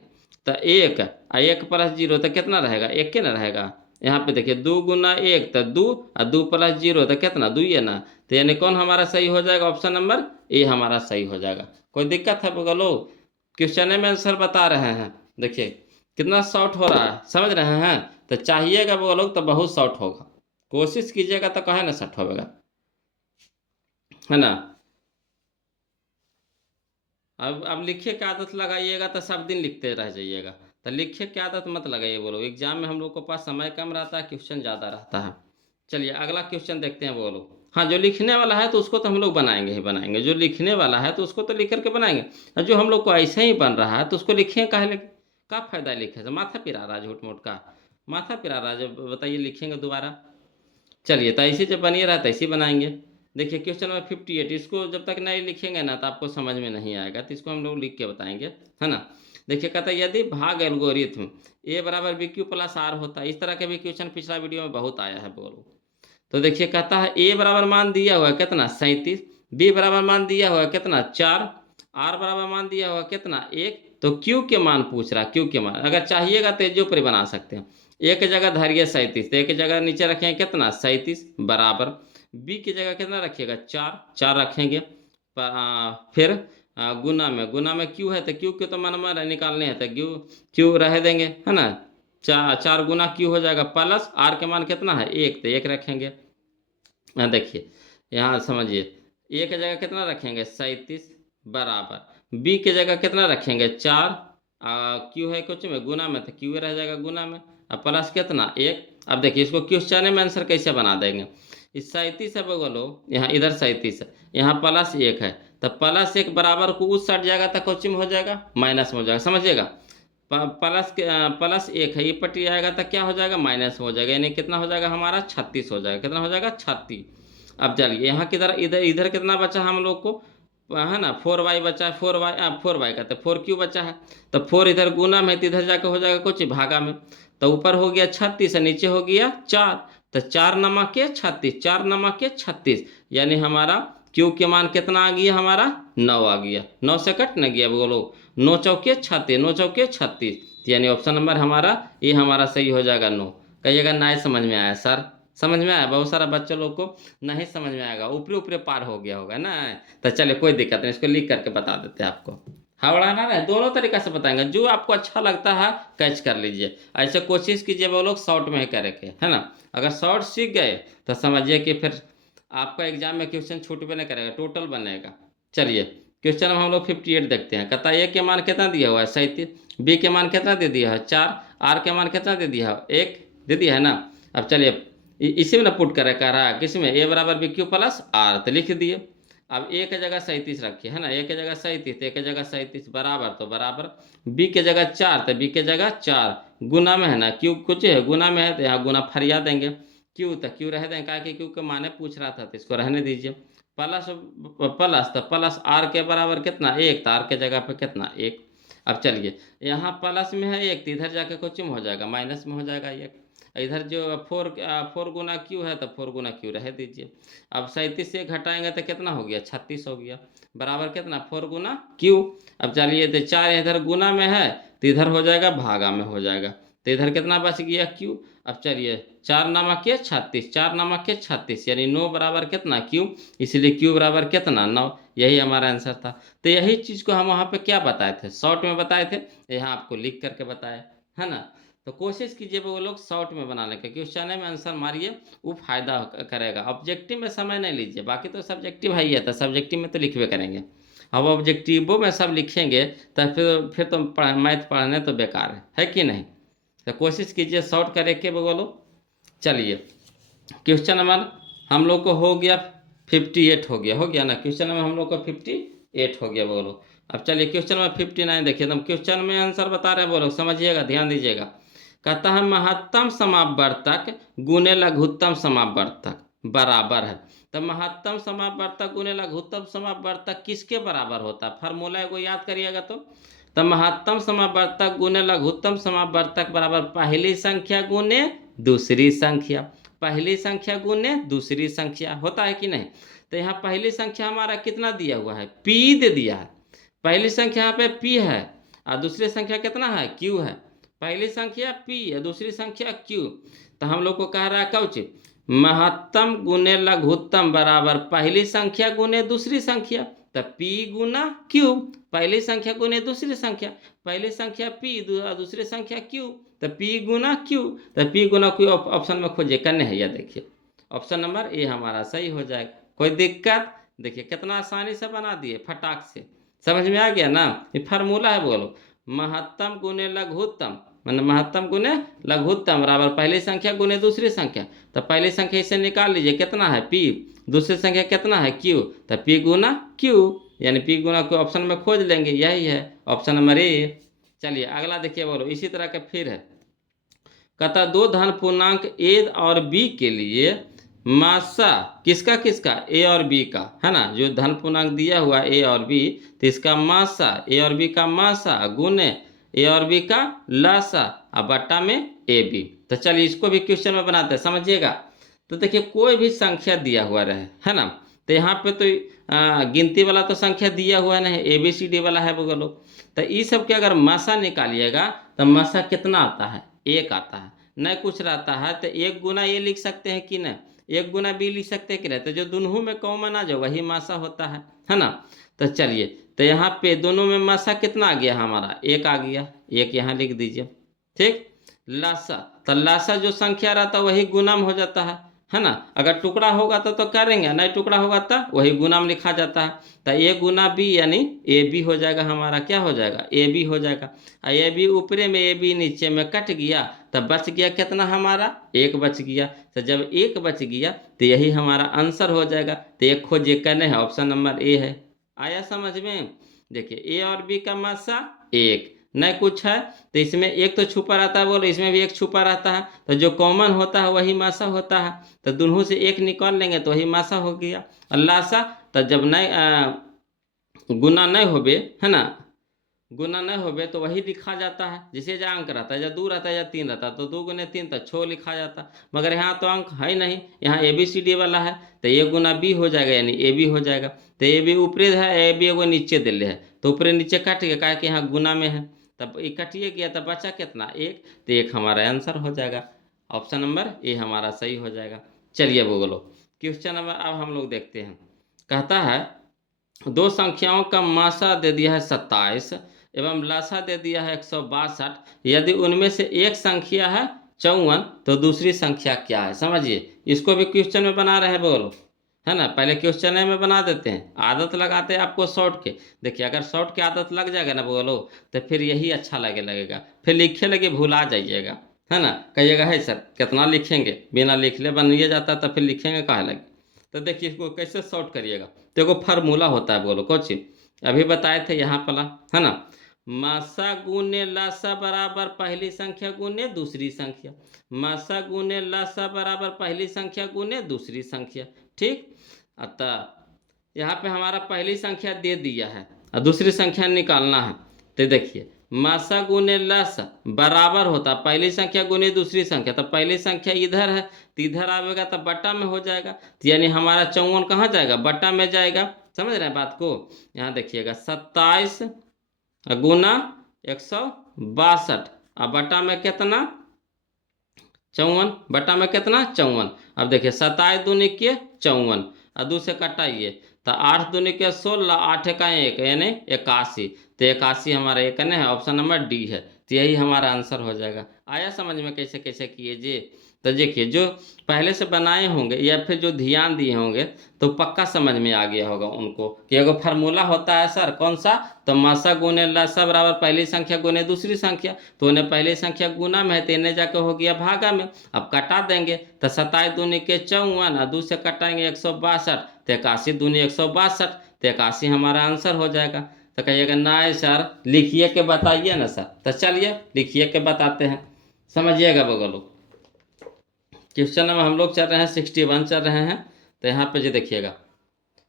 तो एक और एक प्लस जीरो तो कितना रहेगा, एक के ना रहेगा। यहाँ पे देखिए दो गुना एक तो दो, और दो प्लस जीरो तो कितना, दो ये ना। तो यानी कौन हमारा सही हो जाएगा, ऑप्शन नंबर ए हमारा सही हो जाएगा। कोई दिक्कत है बोलो, क्वेश्चन में आंसर बता रहे हैं। देखिए कितना शॉर्ट हो रहा है, समझ रहे हैं। तो चाहिएगा बोलो तो बहुत शॉर्ट होगा, कोशिश कीजिएगा तो कहे ना सेट होगा, है ना। अब लिखिए की आदत लगाइएगा तो सब दिन लिखते रह जाइएगा। तो लिखिए की आदत मत लगाइए बोलो, एग्जाम में हम लोग के पास समय कम रहता है, क्वेश्चन ज़्यादा रहता है। चलिए अगला क्वेश्चन देखते हैं बोलो। हाँ जो लिखने वाला है तो उसको तो हम लोग बनाएंगे ही बनाएंगे, जो लिखने वाला है तो उसको तो लिख करके बनाएंगे। और जो हम लोग को ऐसे ही बन रहा है तो उसको लिखें काहे लिख, का फायदा लिखे से, माथा पिरा रहा है झूठ मूठ का, माथा पिरा रहा है। जब बताइए लिखेंगे दोबारा। चलिए तो ऐसे जब बनिए रहा तो ऐसे ही बनाएंगे। देखिए क्वेश्चन नंबर 58, इसको जब तक नहीं लिखेंगे ना तो आपको समझ में नहीं आएगा, तो इसको हम लोग लिख के बताएंगे, है ना। देखिए कहता है यदि भाग एल्गोरिथम ए बराबर बी क्यू प्लस आर होता है, इस तरह के भी क्वेश्चन पिछला वीडियो में बहुत आया है बोलो। तो देखिए कहता है ए बराबर मान दिया हुआ है कितना, 37। बी बराबर मान दिया हुआ है कितना, 4। आर बराबर मान दिया हुआ है कितना, 1। तो क्यू के मान पूछ रहा है, क्यू के मान अगर चाहिएगा तो जो पर बना सकते हैं। ए की जगह धरिए 37, तो ए की जगह नीचे रखेंगे कितना, 37 बराबर। बी की जगह कितना रखिएगा, 4, 4 रखेंगे। फिर गुना में क्यू है, तो क्यू के तो मान निकालने हैं, तो क्यू क्यू रह देंगे, है ना। 4 गुना क्यू हो जाएगा, प्लस आर के मान कितना है, 1, तो 1 रखेंगे। देखिए यहाँ समझिए, ए की जगह कितना रखेंगे, 37 बराबर। बी की जगह कितना रखेंगे, 4। क्यू है कुछ में गुना में, तो क्यू रह जाएगा गुना में। अब प्लस कितना, 1। अब देखिए इसको क्वेश्चन में आंसर कैसे बना देंगे। इस 37 है बोलो, यहाँ इधर 37 है, यहाँ प्लस 1 है, तो प्लस 1 बराबर को उस साइड जाएगा तो कोचिंग में हो जाएगा, माइनस में हो जाएगा, समझिएगा। प्लस 1 है, ये पट्टी आएगा तो क्या हो जाएगा, माइनस में हो जाएगा, यानी कितना हो जाएगा हमारा, 36 हो जाएगा। कितना हो जाएगा, 36। अब चलिए यहाँ किधर, इधर इधर कितना बचा हम लोग को, है ना, 4y बचा है, 4y का, तो 4 क्यू बचा है। तो 4 इधर गुना में, तो इधर जाके हो जाएगा कुछ भागा में। तो ऊपर हो गया 36 और नीचे हो गया 4। तो 4 नमक के 36, 4 नमक के 36, यानी हमारा क्यू के मान कितना आ गया हमारा, 9 आ गया। 9 से कट न गया बोलो, 9 चौके 36, 9 चौके 36, यानी ऑप्शन नंबर हमारा ये हमारा सही हो जाएगा 9। कहिएगा नहीं समझ में आया सर, समझ में आया। बहुत सारा बच्चों लोग को नहीं समझ में आएगा, ऊपरी ऊपरी पार हो गया होगा ना। तो चलिए कोई दिक्कत नहीं, इसको लिख करके बता देते हैं आपको। हावड़ा ना ना दोनों तरीका से बताएंगे, जो आपको अच्छा लगता है कैच कर लीजिए। ऐसे कोशिश कीजिए वो लोग शॉर्ट में ही करे के, है ना। अगर शॉर्ट सीख गए तो समझिए कि फिर आपका एग्जाम में क्वेश्चन छूटबे नहीं करेगा, टोटल बनेगा। चलिए क्वेश्चन में हम लोग 58 देखते हैं। कहता है ए के मान कितना दिया हुआ है, 37। बी के मान कितना दे दिया है, 4। आर के मान कितना दे दिया है, 1 दे दिया है ना। अब चलिए इसी में ना पुट करे कह रहा है, किसी में ए बराबर बी क्यू प्लस आर, तो लिख दिए। अब ए की जगह 37 रखिए, है ना, ए की जगह 37, ए की जगह 37 बराबर, तो बराबर। बी की जगह 4, तो बी की जगह 4 गुना में, है ना, क्यू कुछ है गुना में है, तो यहाँ गुना फरिया देंगे। क्यू तो क्यू रह देंगे, कहा कि क्यू के माने पूछ रहा था तो इसको रहने दीजिए। प्लस प्लस तो प्लस आर के बराबर कितना, 1, तो आर के जगह पे कितना, 1। अब चलिए यहाँ प्लस में है 1, तो इधर जाके कोचिंग हो जाएगा, माइनस में हो जाएगा 1। इधर जो 4 गुना क्यू है, तो 4 गुना क्यू रह दीजिए। अब 37 से घटाएंगे तो कितना हो गया, 36 हो गया, बराबर कितना, 4 गुना क्यू। अब चलिए तो 4 इधर गुना में है, तो इधर हो जाएगा भागा में हो जाएगा, तो इधर कितना बच गया, क्यू। अब चलिए, 4 नामा के 36 यानी 9 बराबर कितना क्यू, इसलिए क्यू बराबर कितना 9, यही हमारा आंसर था। तो यही चीज को हम वहां पे क्या बताए थे, शॉर्ट में बताए थे, यहाँ आपको लिख करके बताए, है ना। तो कोशिश कीजिए वो लोग शॉर्ट में बनाने का, क्वेश्चन में आंसर मारिए, वो फायदा करेगा। ऑब्जेक्टिव में समय नहीं लीजिए, बाकी तो सब्जेक्टिव है ही है, तो सब्जेक्टिव में तो लिखवे करेंगे। अब ऑब्जेक्टिवों में सब लिखेंगे तो फिर तो मैथ पढ़ने तो बेकार है कि नहीं। तो कोशिश कीजिए शॉर्ट करे के बोलो। चलिए, क्वेश्चन नंबर हम लोग को हो गया 58, हो गया ना, क्वेश्चन नंबर हम लोग को 58 हो गया बोलो। अब चलिए क्वेश्चन नंबर 59 देखिए, तो हम क्वेश्चन में आंसर बता रहे हैं बोलो, समझिएगा, ध्यान दीजिएगा। कहता है महत्तम समापवर्तक गुने लघुत्तम समापवर्तक बराबर है। तो महत्तम समापवर्तक गुने लघुत्तम समापवर्तक किसके बराबर होता है, फार्मूला को याद करिएगा। तो महत्तम समापवर्तक गुने लघुत्तम समापवर्तक बराबर पहली संख्या गुने दूसरी संख्या, पहली संख्या गुने दूसरी संख्या, होता है कि नहीं। तो यहाँ पहली संख्या हमारा कितना दिया हुआ है, पी दे दिया है, पहली संख्या यहाँ पे पी है, और दूसरी संख्या कितना है, क्यू है। पहली संख्या पी है, दूसरी संख्या क्यू। तो हम लोग को कह रहा है कौच, महत्तम गुने लघुत्तम बराबर पहली संख्या गुने दूसरी संख्या। तो पी गुना क्यू, पहली संख्या गुने दूसरी संख्या, पहली संख्या पी दूसरी संख्या क्यू, तो पी गुना क्यू। तो पी गुना क्यू ऑप्शन में खोजिए, करने है, यह देखिए ऑप्शन नंबर ए हमारा सही हो जाएगा। कोई दिक्कत, देखिए कितना आसानी से बना दिए फटाक से, समझ में आ गया ना। ये फार्मूला है बोलो, महत्तम गुने लघुत्तम, मतलब महत्तम गुने लघुत्तम बराबर पहली संख्या गुने दूसरी संख्या। तो पहली संख्या इसे निकाल लीजिए, कितना है पी, दूसरी संख्या कितना है क्यू, तो पी गुना क्यू, यानी पी गुना क्यू ऑप्शन में खोज लेंगे, यही है ऑप्शन नंबर ए। चलिए अगला देखिए बोलो, इसी तरह का फिर है। कहता दो धन पूर्णांक ए और बी के लिए मासा किसका किसका, ए और बी का, है ना, जो धन पूर्णांक दिया हुआ ए और बी, तो इसका मासा, ए और बी का मासा गुने ए और बी का लासा, और बट्टा में ए बी। तो चलिए इसको भी क्वेश्चन में बनाते हैं, समझिएगा। तो देखिए कोई भी संख्या दिया हुआ रहे, है ना, तो यहाँ पे तो गिनती वाला तो संख्या दिया हुआ नहीं, ए बी सी डी वाला है बोलो। तो ये सब के अगर मासा निकालिएगा तो मासा कितना आता है, एक आता है, न कुछ रहता है तो एक गुना ये लिख सकते हैं कि न, एक गुना बी लिख सकते हैं कि नहीं। तो जो दोनों में कॉमन आ जाए वही मासा होता है ना। तो चलिए, तो यहाँ पे दोनों में मासा कितना आ गया हमारा, एक आ गया, एक यहाँ लिख दीजिए, ठीक। लासा, तो लासा जो संख्या रहता है वही गुना में हो जाता है ना। अगर टुकड़ा होगा तो करेंगे, नहीं टुकड़ा होगा तो वही गुना में लिखा जाता है। तो ए गुना बी यानी ए बी हो जाएगा हमारा, क्या हो जाएगा, ए बी हो जाएगा। ए बी ऊपरे में, ए बी नीचे में कट गया, तब बच गया कितना हमारा, एक बच गया। तो जब एक बच गया तो यही हमारा आंसर हो जाएगा। तो एक खोजिए, करने है, ऑप्शन नंबर ए है। आया समझ में। देखिए ए और बी का मासा एक, नहीं कुछ है तो इसमें एक तो छुपा रहता है बोलो, इसमें भी एक छुपा रहता है, तो जो कॉमन होता है वही मासा होता है। तो दोनों से एक निकाल लेंगे तो वही मासा हो गया। और लासा, तो जब नहीं गुना नहीं होबे, है ना, गुना नहीं होबे तो वही लिखा जाता है, जिसे जो अंक रहता है, या दो रहता है या तीन रहता है, तो दो गुने तीन तो 6 लिखा जाता है। मगर यहाँ तो अंक है नहीं, यहाँ ए बी सी डी वाला है, तो ए गुना बी हो जाएगा यानी ए बी हो जाएगा। तो ए बी ऊपरे है, ए बी एगो नीचे दिले है, तो ऊपरे नीचे काट गया, क्या कि यहाँ गुना में है, तब ये कटिए गया, तब बचा कितना, एक। तो एक हमारा आंसर हो जाएगा, ऑप्शन नंबर ए हमारा सही हो जाएगा। चलिए बोलो क्वेश्चन नंबर अब हम लोग देखते हैं। कहता है दो संख्याओं का मासा दे दिया है 27 एवं लासा दे दिया है 162, यदि उनमें से एक संख्या है 54 तो दूसरी संख्या क्या है। समझिए, इसको भी क्वेश्चन में बना रहे हैं बोलो, है ना। पहले क्वेश्चन में बना देते हैं, आदत लगाते हैं आपको शॉर्ट के। देखिए अगर शॉर्ट की आदत लग जाएगा ना बोलो, तो फिर यही अच्छा लगेगा, फिर लिखे लगे भुला जाइएगा, है ना, कहिएगा है सर कितना लिखेंगे, बिना लिख ले बनिए जाता, तो फिर लिखेंगे कहाँ लगे। तो देखिए इसको कैसे शॉर्ट करिएगा, तो एगो फार्मूला होता है बोलो, कुछ अभी बताए थे यहाँ पला, है ना। मासा गुने लासा बराबर पहली संख्या गुने दूसरी संख्या, मासा गुने लासा बराबर पहली संख्या गुने दूसरी संख्या, ठीक। अतः यहाँ पे हमारा पहली संख्या दे दिया है और दूसरी संख्या निकालना है। तो देखिए मासा गुने लासा बराबर होता पहली संख्या गुने दूसरी संख्या, तो पहली संख्या इधर है तो इधर आवेगा तो बट्टा में हो जाएगा, तो यानी हमारा 54 कहाँ जाएगा, बट्टा में जाएगा। समझ रहे हैं बात को। यहाँ देखिएगा 27 गुना 162 और बट्टा में कितना 54 बटा में कितना 54। अब देखिए 27 दूनी के 54 और 2 से कटाइए तो 8 दूनी के 16, 8 का 1 यानी 81। तो 81 हमारा एक है, ऑप्शन नंबर डी है। तो यही हमारा आंसर हो जाएगा। आया समझ में कैसे कैसे किए जी? तो देखिए जो पहले से बनाए होंगे या फिर जो ध्यान दिए होंगे तो पक्का समझ में आ गया होगा उनको कि एगो फार्मूला होता है सर कौन सा, तो मासा गुने लासा बराबर पहली संख्या गुने दूसरी संख्या। तो उन्हें पहली संख्या गुना में है तो इन्हें जाके हो गया भागा में। अब कटा देंगे तो 27 दूनी के 54 और 2 से कटाएंगे 162 तो 81 दूनी 162 तो 81 हमारा आंसर हो जाएगा। तो कहिएगा ना सर लिखिए के बताइए ना सर। तो चलिए लिखिए के बताते हैं, समझिएगा बगलो। क्वेश्चन नंबर हम लोग चल रहे हैं 61 चल रहे हैं। तो यहाँ पे जो देखिएगा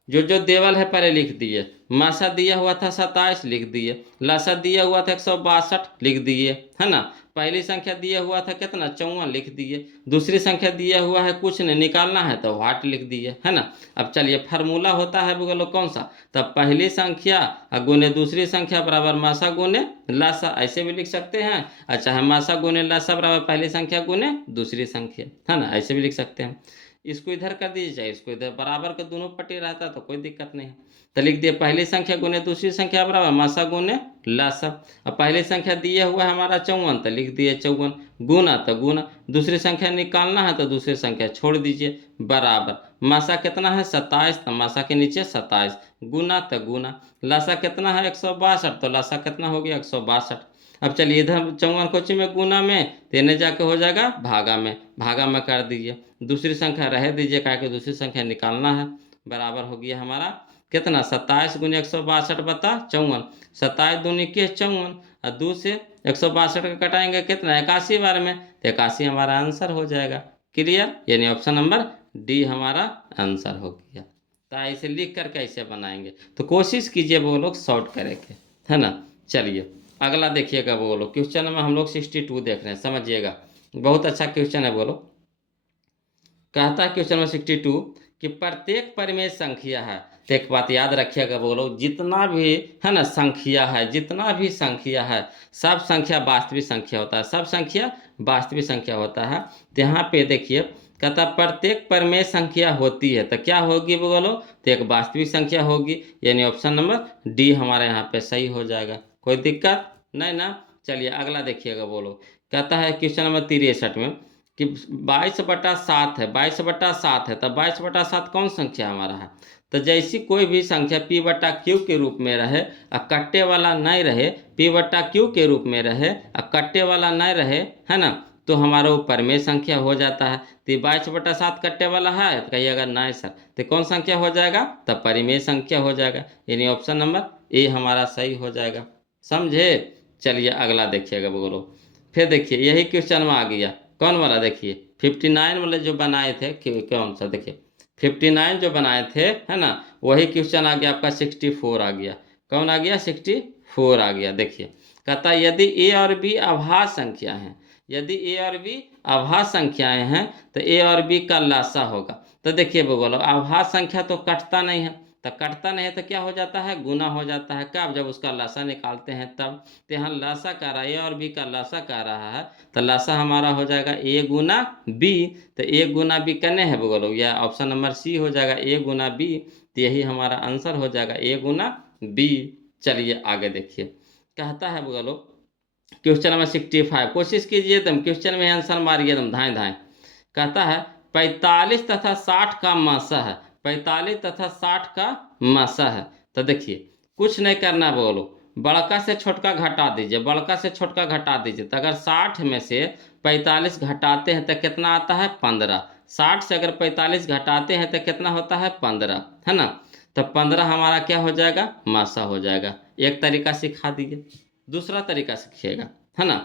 जो जो देवल है पहले लिख दिए। मासा दिया हुआ था 27 लिख दिए, लासा दिया हुआ था 162 लिख दिए, है ना। पहली संख्या दिया हुआ था कितना 54 लिख दिए, दूसरी संख्या दिया हुआ है कुछ नहीं निकालना है तो वाट लिख दिए, है ना। अब चलिए फार्मूला होता है बोलो कौन सा, तब पहली संख्या गुने दूसरी संख्या बराबर मासा गुने लासा, ऐसे भी लिख सकते हैं। अच्छा है मासा गुने लासा बराबर पहली संख्या गुने दूसरी संख्या, है ना, ऐसे भी लिख सकते हैं। इसको इधर कर दीजिए चाहे इसको इधर, बराबर के दोनों पट्टी रहता तो कोई दिक्कत नहीं है। तो लिख दिए पहली संख्या गुने दूसरी संख्या बराबर मासा गुने लासा। अब पहली संख्या दिया हुआ है हमारा 54 तो लिख दिए 54, गुना तो गुना, दूसरी संख्या निकालना है तो दूसरी संख्या छोड़ दीजिए बराबर। मासा कितना है 27 तो मासा के नीचे 27, गुना तो गुना, लासा कितना है 162 तो लासा कितना हो गया 162। अब चलिए इधर 54 कोची में गुना में तेने जाके हो जाएगा भागा में, भागा में कर दीजिए, दूसरी संख्या रह दीजिए क्या कि दूसरी संख्या निकालना है। बराबर हो गया हमारा कितना 27 गुने 162 बता 54, 27 दूनी के 54 और 2 से 162 का कटाएंगे कितना 81 बार में, तो 81 हमारा आंसर हो जाएगा। क्लियर, यानी ऑप्शन नंबर डी हमारा आंसर हो गया। तो ऐसे लिख कर कैसे बनाएंगे, तो कोशिश कीजिए वो लोग शॉर्ट करेंगे, है ना। चलिए अगला देखिएगा वो लोग क्वेश्चन में हम लोग 62 देख रहे हैं, समझिएगा बहुत अच्छा क्वेश्चन है। बोलो कहता है क्वेश्चन नंबर 62 कि प्रत्येक परिमेय संख्या है। तो एक बात याद रखिएगा बोलो जितना भी है ना संख्या है, जितना भी संख्या है सब संख्या वास्तविक संख्या होता है, सब संख्या वास्तविक संख्या होता है। तो यहाँ पे देखिए कहता प्रत्येक परिमेय संख्या होती है तो क्या होगी बोलो, तो एक वास्तविक संख्या होगी, यानी ऑप्शन नंबर डी हमारे यहाँ पे सही हो जाएगा। कोई दिक्कत नहीं ना। चलिए अगला देखिएगा बोलो कहता है क्वेश्चन नंबर 63 में कि 22/7 है, 22/7 है, तो 22/7 कौन संख्या हमारा है। तो जैसी कोई भी संख्या p/q के रूप में रहे और कट्टे वाला नहीं रहे, p/q के रूप में रहे और कट्टे वाला नहीं रहे, है ना, तो हमारा वो परिमेय संख्या हो जाता है। तो 22/7 कट्टे वाला है तो कहिएगा नहीं सर, तो कौन संख्या हो जाएगा, तब परिमेय संख्या हो जाएगा, यानी ऑप्शन नंबर ए हमारा सही हो जाएगा। समझे। चलिए अगला देखिएगा बोलो, फिर देखिए यही क्वेश्चन में आ गया कौन वाला, देखिए 59 वाले जो बनाए थे कौन सा, देखिए 59 जो बनाए थे, है ना, वही क्वेश्चन आ गया आपका 64 आ गया। कौन आ गया 64 आ गया। देखिए कहता यदि ए और बी अभाज्य संख्या हैं, यदि ए और बी अभाज्य संख्याएं हैं तो ए और बी का लासा होगा। तो देखिए बोलो अभाज्य संख्या तो कटता नहीं है, तो कटता नहीं है तो क्या हो जाता है गुना हो जाता है, कब जब उसका लासा निकालते हैं तब। तो यहाँ लासा कर रहा है ए और बी का लासा कर रहा है तो लासा हमारा हो जाएगा ए गुना बी। तो ए गुना बी कने है बोलो, या ऑप्शन नंबर सी हो जाएगा ए गुना बी। तो यही हमारा आंसर हो जाएगा ए गुना बी। चलिए आगे देखिए कहता है बोलो क्वेश्चन नंबर 65, कोशिश कीजिए तुम क्वेश्चन में आंसर मारिए तुम धाए धाए। कहता है 45 तथा 60 का मासा है, 45 तथा 60 का मासा है। तो देखिए कुछ नहीं करना बोलो, बड़का से छोटका घटा दीजिए, बड़का से छोटका घटा दीजिए। तो अगर 60 में से 45 घटाते हैं तो कितना आता है 15, 60 से अगर 45 घटाते हैं तो कितना होता है 15, है ना। तो 15 हमारा क्या हो जाएगा मासा हो जाएगा। एक तरीका सिखा दीजिए, दूसरा तरीका सीखिएगा, है ना,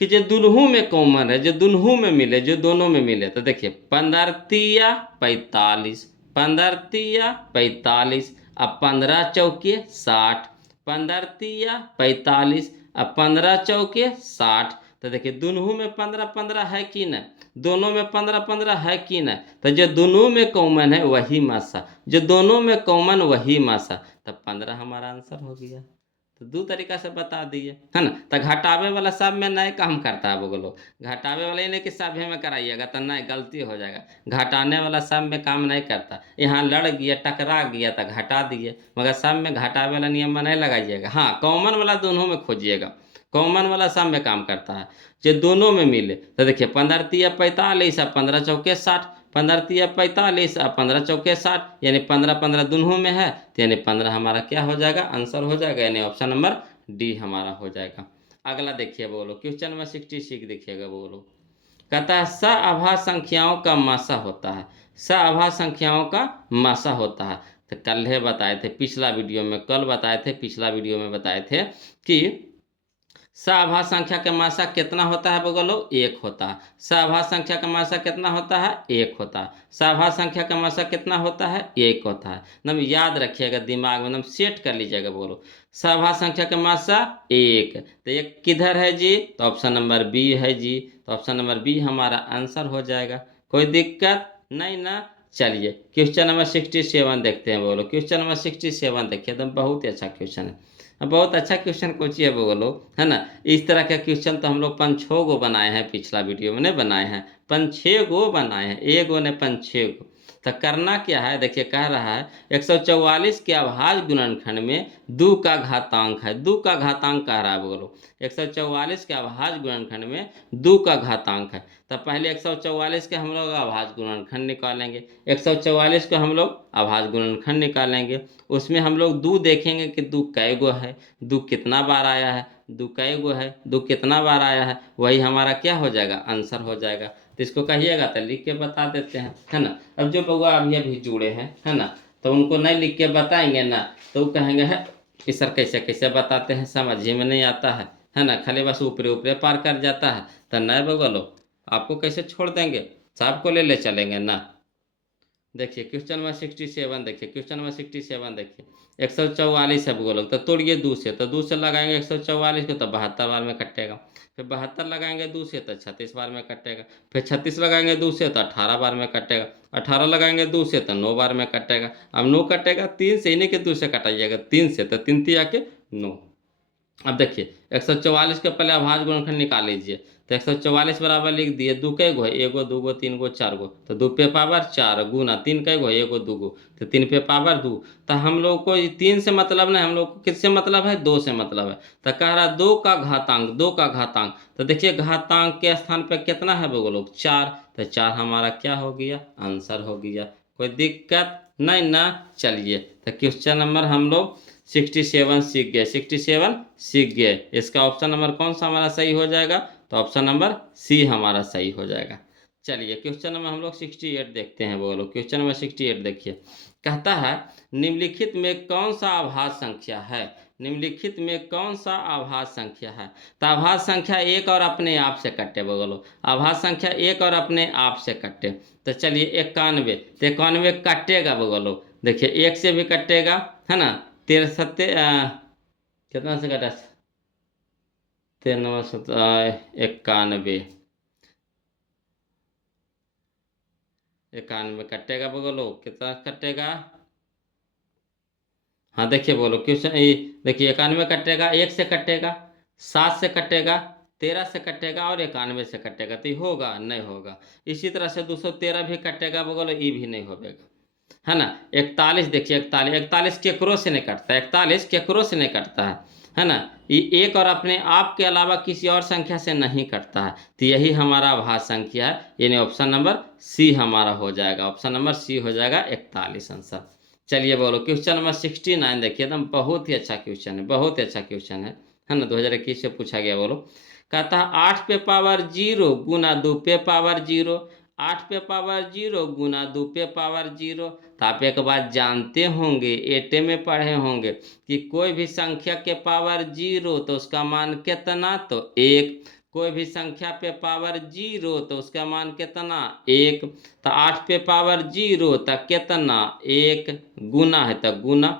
कि जो दुनों में कॉमन है, जो दोनों में मिले, जो दोनों में मिले। तो देखिए 15 तिया 45, 15 तिया 45, अब 15 चौके 60, 15 तिया 45 अब 15 चौके 60। तो देखिए दोनों में 15-15 है कि नहीं, दोनों में 15-15 है कि नहीं। तो जो दोनों में कॉमन है वही मासा, जो दोनों में कॉमन वही मासा, तब 15 हमारा आंसर हो गया। तो दो तरीका से बता दिए, है ना। तो घटावे वाला सब में नहीं काम करता है बोलो, घटावे वाला ये नहीं कि सभी में कराइएगा तो नहीं, गलती हो जाएगा। घटाने वाला सब में काम नहीं करता। यहाँ लड़ गया टकरा गया तो घटा दिए, मगर सब में घटावे वाला नियम में नहीं लगाइएगा। हाँ, कॉमन वाला दोनों में खोजिएगा, कॉमन वाला सब में काम करता है। जो दोनों में मिले तो देखिए 15 तिया 45 और 15 चौके 60, 15 तिया 45 और 15 चौके 60, यानी 15 15 दोनों में है, तो यानी 15 हमारा क्या हो जाएगा, आंसर हो जाएगा, यानी ऑप्शन नंबर डी हमारा हो जाएगा। अगला देखिए बोलो, क्वेश्चन नंबर 66 देखिएगा बोलो। कहता है सआभाज्य संख्याओं का मासा होता है, सआभाज्य संख्याओं का मासा होता है। तो कल है बताए थे पिछला वीडियो में, कल बताए थे पिछला वीडियो में बताए थे कि सआभाज्य संख्या का मासा कितना होता है बोलो, एक होता है। सआभाज्य संख्या का मासा कितना होता है, एक होता है। सआभाज्य संख्या का मासा कितना होता है, एक होता है। एकदम याद रखिएगा, दिमाग में एकदम सेट कर लीजिएगा बोलो। सआभाज्य संख्या का मासा एक, तो एक किधर है जी, तो ऑप्शन नंबर बी है जी, तो ऑप्शन नंबर बी हमारा आंसर हो जाएगा। कोई दिक्कत नहीं ना। चलिए क्वेश्चन नंबर 67 देखते हैं बोलो। क्वेश्चन नंबर 67 देखिए, एकदम बहुत ही अच्छा क्वेश्चन है, बहुत अच्छा क्वेश्चन पूछिए बोलो, है ना। इस तरह का क्वेश्चन तो हम लोग 5-6 गो बनाए हैं, पिछला वीडियो में नहीं बनाए हैं, 5-6 गो बनाए हैं, एक गो ने 5-6 गो। तो करना क्या है, देखिए कह रहा है 144 के अभाज्य गुणनखंड में 2 का घातांक है, 2 का घातांक कह रहा है बोलो। 144 के अभाज्य गुणनखंड में 2 का घातांक है। तो पहले 144 के हम लोग अभाज्य गुणनखंड निकालेंगे, 144 को हम लोग अभाज्य गुणनखंड निकालेंगे, उसमें हम लोग 2 देखेंगे कि 2 कै गो है, 2 कितना बार आया है, 2 कै गो है, 2 कितना बार आया है, वही हमारा क्या हो जाएगा, आंसर हो जाएगा। तो इसको कहिएगा तो लिख के बता देते हैं, है ना। अब जो बउआ अभी अभी जुड़े हैं, है ना, तो उनको नहीं लिख के बताएंगे ना तो वो कहेंगे है कि सर कैसे कैसे बताते हैं, समझ ही में नहीं आता है ना, खाली बस ऊपरे ऊपरे पार कर जाता है। तो नहीं बगलो, आपको कैसे छोड़ देंगे, सबको ले ले चलेंगे ना। देखिए क्वेश्चन नंबर 67 देखिए, क्वेश्चन नंबर 67 देखिए। 144 है बोलो, तो तोड़िए 2 से, तो 2 से लगाएंगे 144 को तो 72 बार में कटेगा। फिर 72 लगाएंगे 2 से तो 36 बार में कटेगा। फिर 36 लगाएंगे 2 से तो 18 बार में कटेगा। 18 लगाएंगे 2 से तो 9 बार में कटेगा। अब 9 कटेगा 3 से, इन्हीं के 2 से कटाइएगा, 3 से तो 3 तिया के 9। अब देखिए 144 के पहले अभाज्य गुणनखंड निकाल लीजिए, तो 144 बराबर लिख दिए, 2 कै गो है, एगो दूगो तीन गो चार गो, तो 2 पे पावर 4 गुना 3 कै गो है, एगो दूगो, तो 3 पे पावर 2। तो हम लोग को 3 से मतलब नहीं, हम लोग को किससे मतलब है, 2 से मतलब है। तो कह रहा 2 का घातांक, 2 का घातांक, तो देखिए घातांक के स्थान पे कितना है बोलो, 4, तो 4 हमारा क्या हो गया, आंसर हो गया। कोई दिक्कत नहीं ना। चलिए तो क्वेश्चन नंबर हम लोग 67 सीख गए, 67 सीख गए। इसका ऑप्शन नंबर कौन सा हमारा सही हो जाएगा, तो ऑप्शन नंबर सी हमारा सही हो जाएगा। चलिए क्वेश्चन नंबर हम लोग 68 देखते हैं बोलो। क्वेश्चन नंबर 68 देखिए, कहता है निम्नलिखित में कौन सा अभाज्य संख्या है, निम्नलिखित में कौन सा अभाज्य संख्या है। तो अभाज्य संख्या एक और अपने आप से कटे बोलो, अभाज्य संख्या एक और अपने आप से कटे। तो चलिए 91, तो 91 कटेगा बोलो, देखिए 1 से भी कटेगा, है ना। 13 सत्ते कितना से कटा, 13 91, 91 कटेगा बोलो, कितना कटेगा। हाँ देखिए बोलो क्वेश्चन ये देखिए, 91 कटेगा, 1 से कटेगा, 7 से कटेगा, 13 से कटेगा और 91 से कटेगा, तो ये होगा नहीं होगा। इसी तरह से 213 भी कटेगा बोलो, ये भी नहीं होगा, है ना। 41 देखिए, 41, 41 केकरो से नहीं कटता, 41 केकरो से नहीं कटता है ना। ये एक और अपने आप के अलावा किसी और संख्या से नहीं कटता है, तो यही हमारा अभाज्य संख्या है, यानी ऑप्शन नंबर सी हमारा हो जाएगा, ऑप्शन नंबर सी हो जाएगा 41 आंसर। चलिए बोलो क्वेश्चन नंबर 69 देखिए, एकदम बहुत ही अच्छा क्वेश्चन है, बहुत ही अच्छा क्वेश्चन है ना, 2021 से पूछा गया बोलो। कहता है 8 पे पावर 0 गुना 2 पे पावर 0, 8 पे पावर 0 गुना 2 पे पावर 0। तो आप एक बात जानते होंगे, एटे में पढ़े होंगे कि कोई भी संख्या के पावर 0 तो उसका मान कितना, तो 1। कोई भी संख्या पे पावर 0 तो उसका मान कितना, 1। तो 8 पे पावर 0 तक कितना, 1 गुना है तो गुना,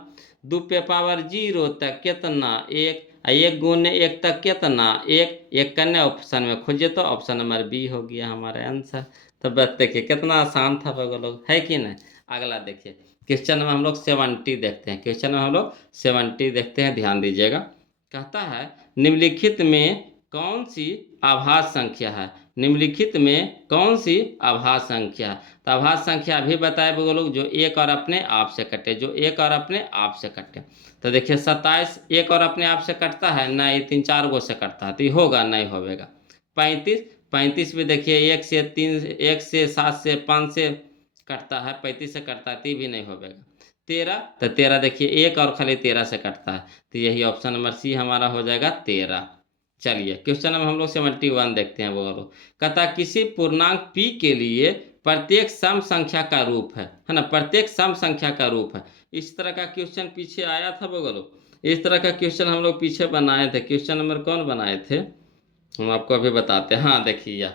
2 पे पावर 0 तक कितना, 1, 1 गुने 1 तक कितना, 1, 1 करने ऑप्शन में खोजिए तो ऑप्शन नंबर बी हो गया हमारा आंसर। तो बस देखिए कितना आसान था लोग, है कि नहीं। अगला देखिए क्वेश्चन में हम लोग 70 देखते हैं, क्वेश्चन में हम लोग 70 देखते हैं, ध्यान दीजिएगा। कहता है निम्नलिखित में कौन सी आभास संख्या है, निम्नलिखित में कौन सी आभास संख्या है। तो आभास संख्या भी बताए वो लोग जो एक और अपने आप से कटे, जो एक और अपने आप से कटे। तो देखिए 27 एक और अपने आप से कटता है नहीं, 3 4 गो से कटता है तो ये होगा नहीं होगा। 35 35 भी देखिए 1 से 3 1 से 7 से 5 से कटता है, 35 से कटता है तो ये भी नहीं होगा। 13 तो 13 देखिए एक और खाली 13 से कटता है, तो यही ऑप्शन नंबर सी हमारा हो जाएगा 13। चलिए क्वेश्चन नंबर हम लोग 71 देखते हैं। वो लोग कहता है किसी पूर्णांक p के लिए प्रत्येक सम संख्या का रूप है ना, प्रत्येक सम संख्या का रूप है। इस तरह का क्वेश्चन पीछे आया था वो लोग, इस तरह का क्वेश्चन हम लोग पीछे बनाए थे। क्वेश्चन नंबर कौन बनाए थे हम आपको अभी बताते हैं। हाँ देखिए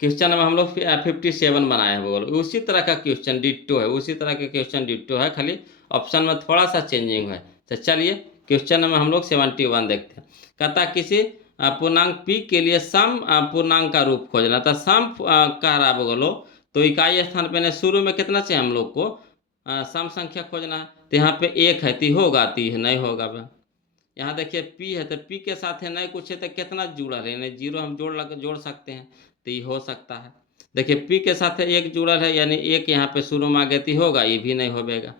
क्वेश्चन नंबर हम लोग 57 बनाए हैं, वो लोग उसी तरह का क्वेश्चन डिट्टो है, उसी तरह के क्वेश्चन डिट्टो है, खाली ऑप्शन में थोड़ा सा चेंजिंग है। तो चलिए क्वेश्चन नंबर हम लोग 71 देखते हैं। कहता किसी पूर्णांक p के लिए सम पूर्णांक का रूप खोजना था। सम कह रहा बोलो तो इकाई स्थान पे शुरू में कितना चाहिए हम लोग को, सम संख्या खोजना है। तो यहाँ पे 1 है तो होगा, तो नहीं होगा। यहाँ देखिए p है तो p के साथ है नहीं कुछ है तो कितना जुड़ा है, यानी जीरो हम जोड़ सकते हैं तो ये हो सकता है। देखिए p के साथ एक जुड़ल है यानी एक यहाँ पे शुरू में आ गया तो होगा, ये भी नहीं होगा।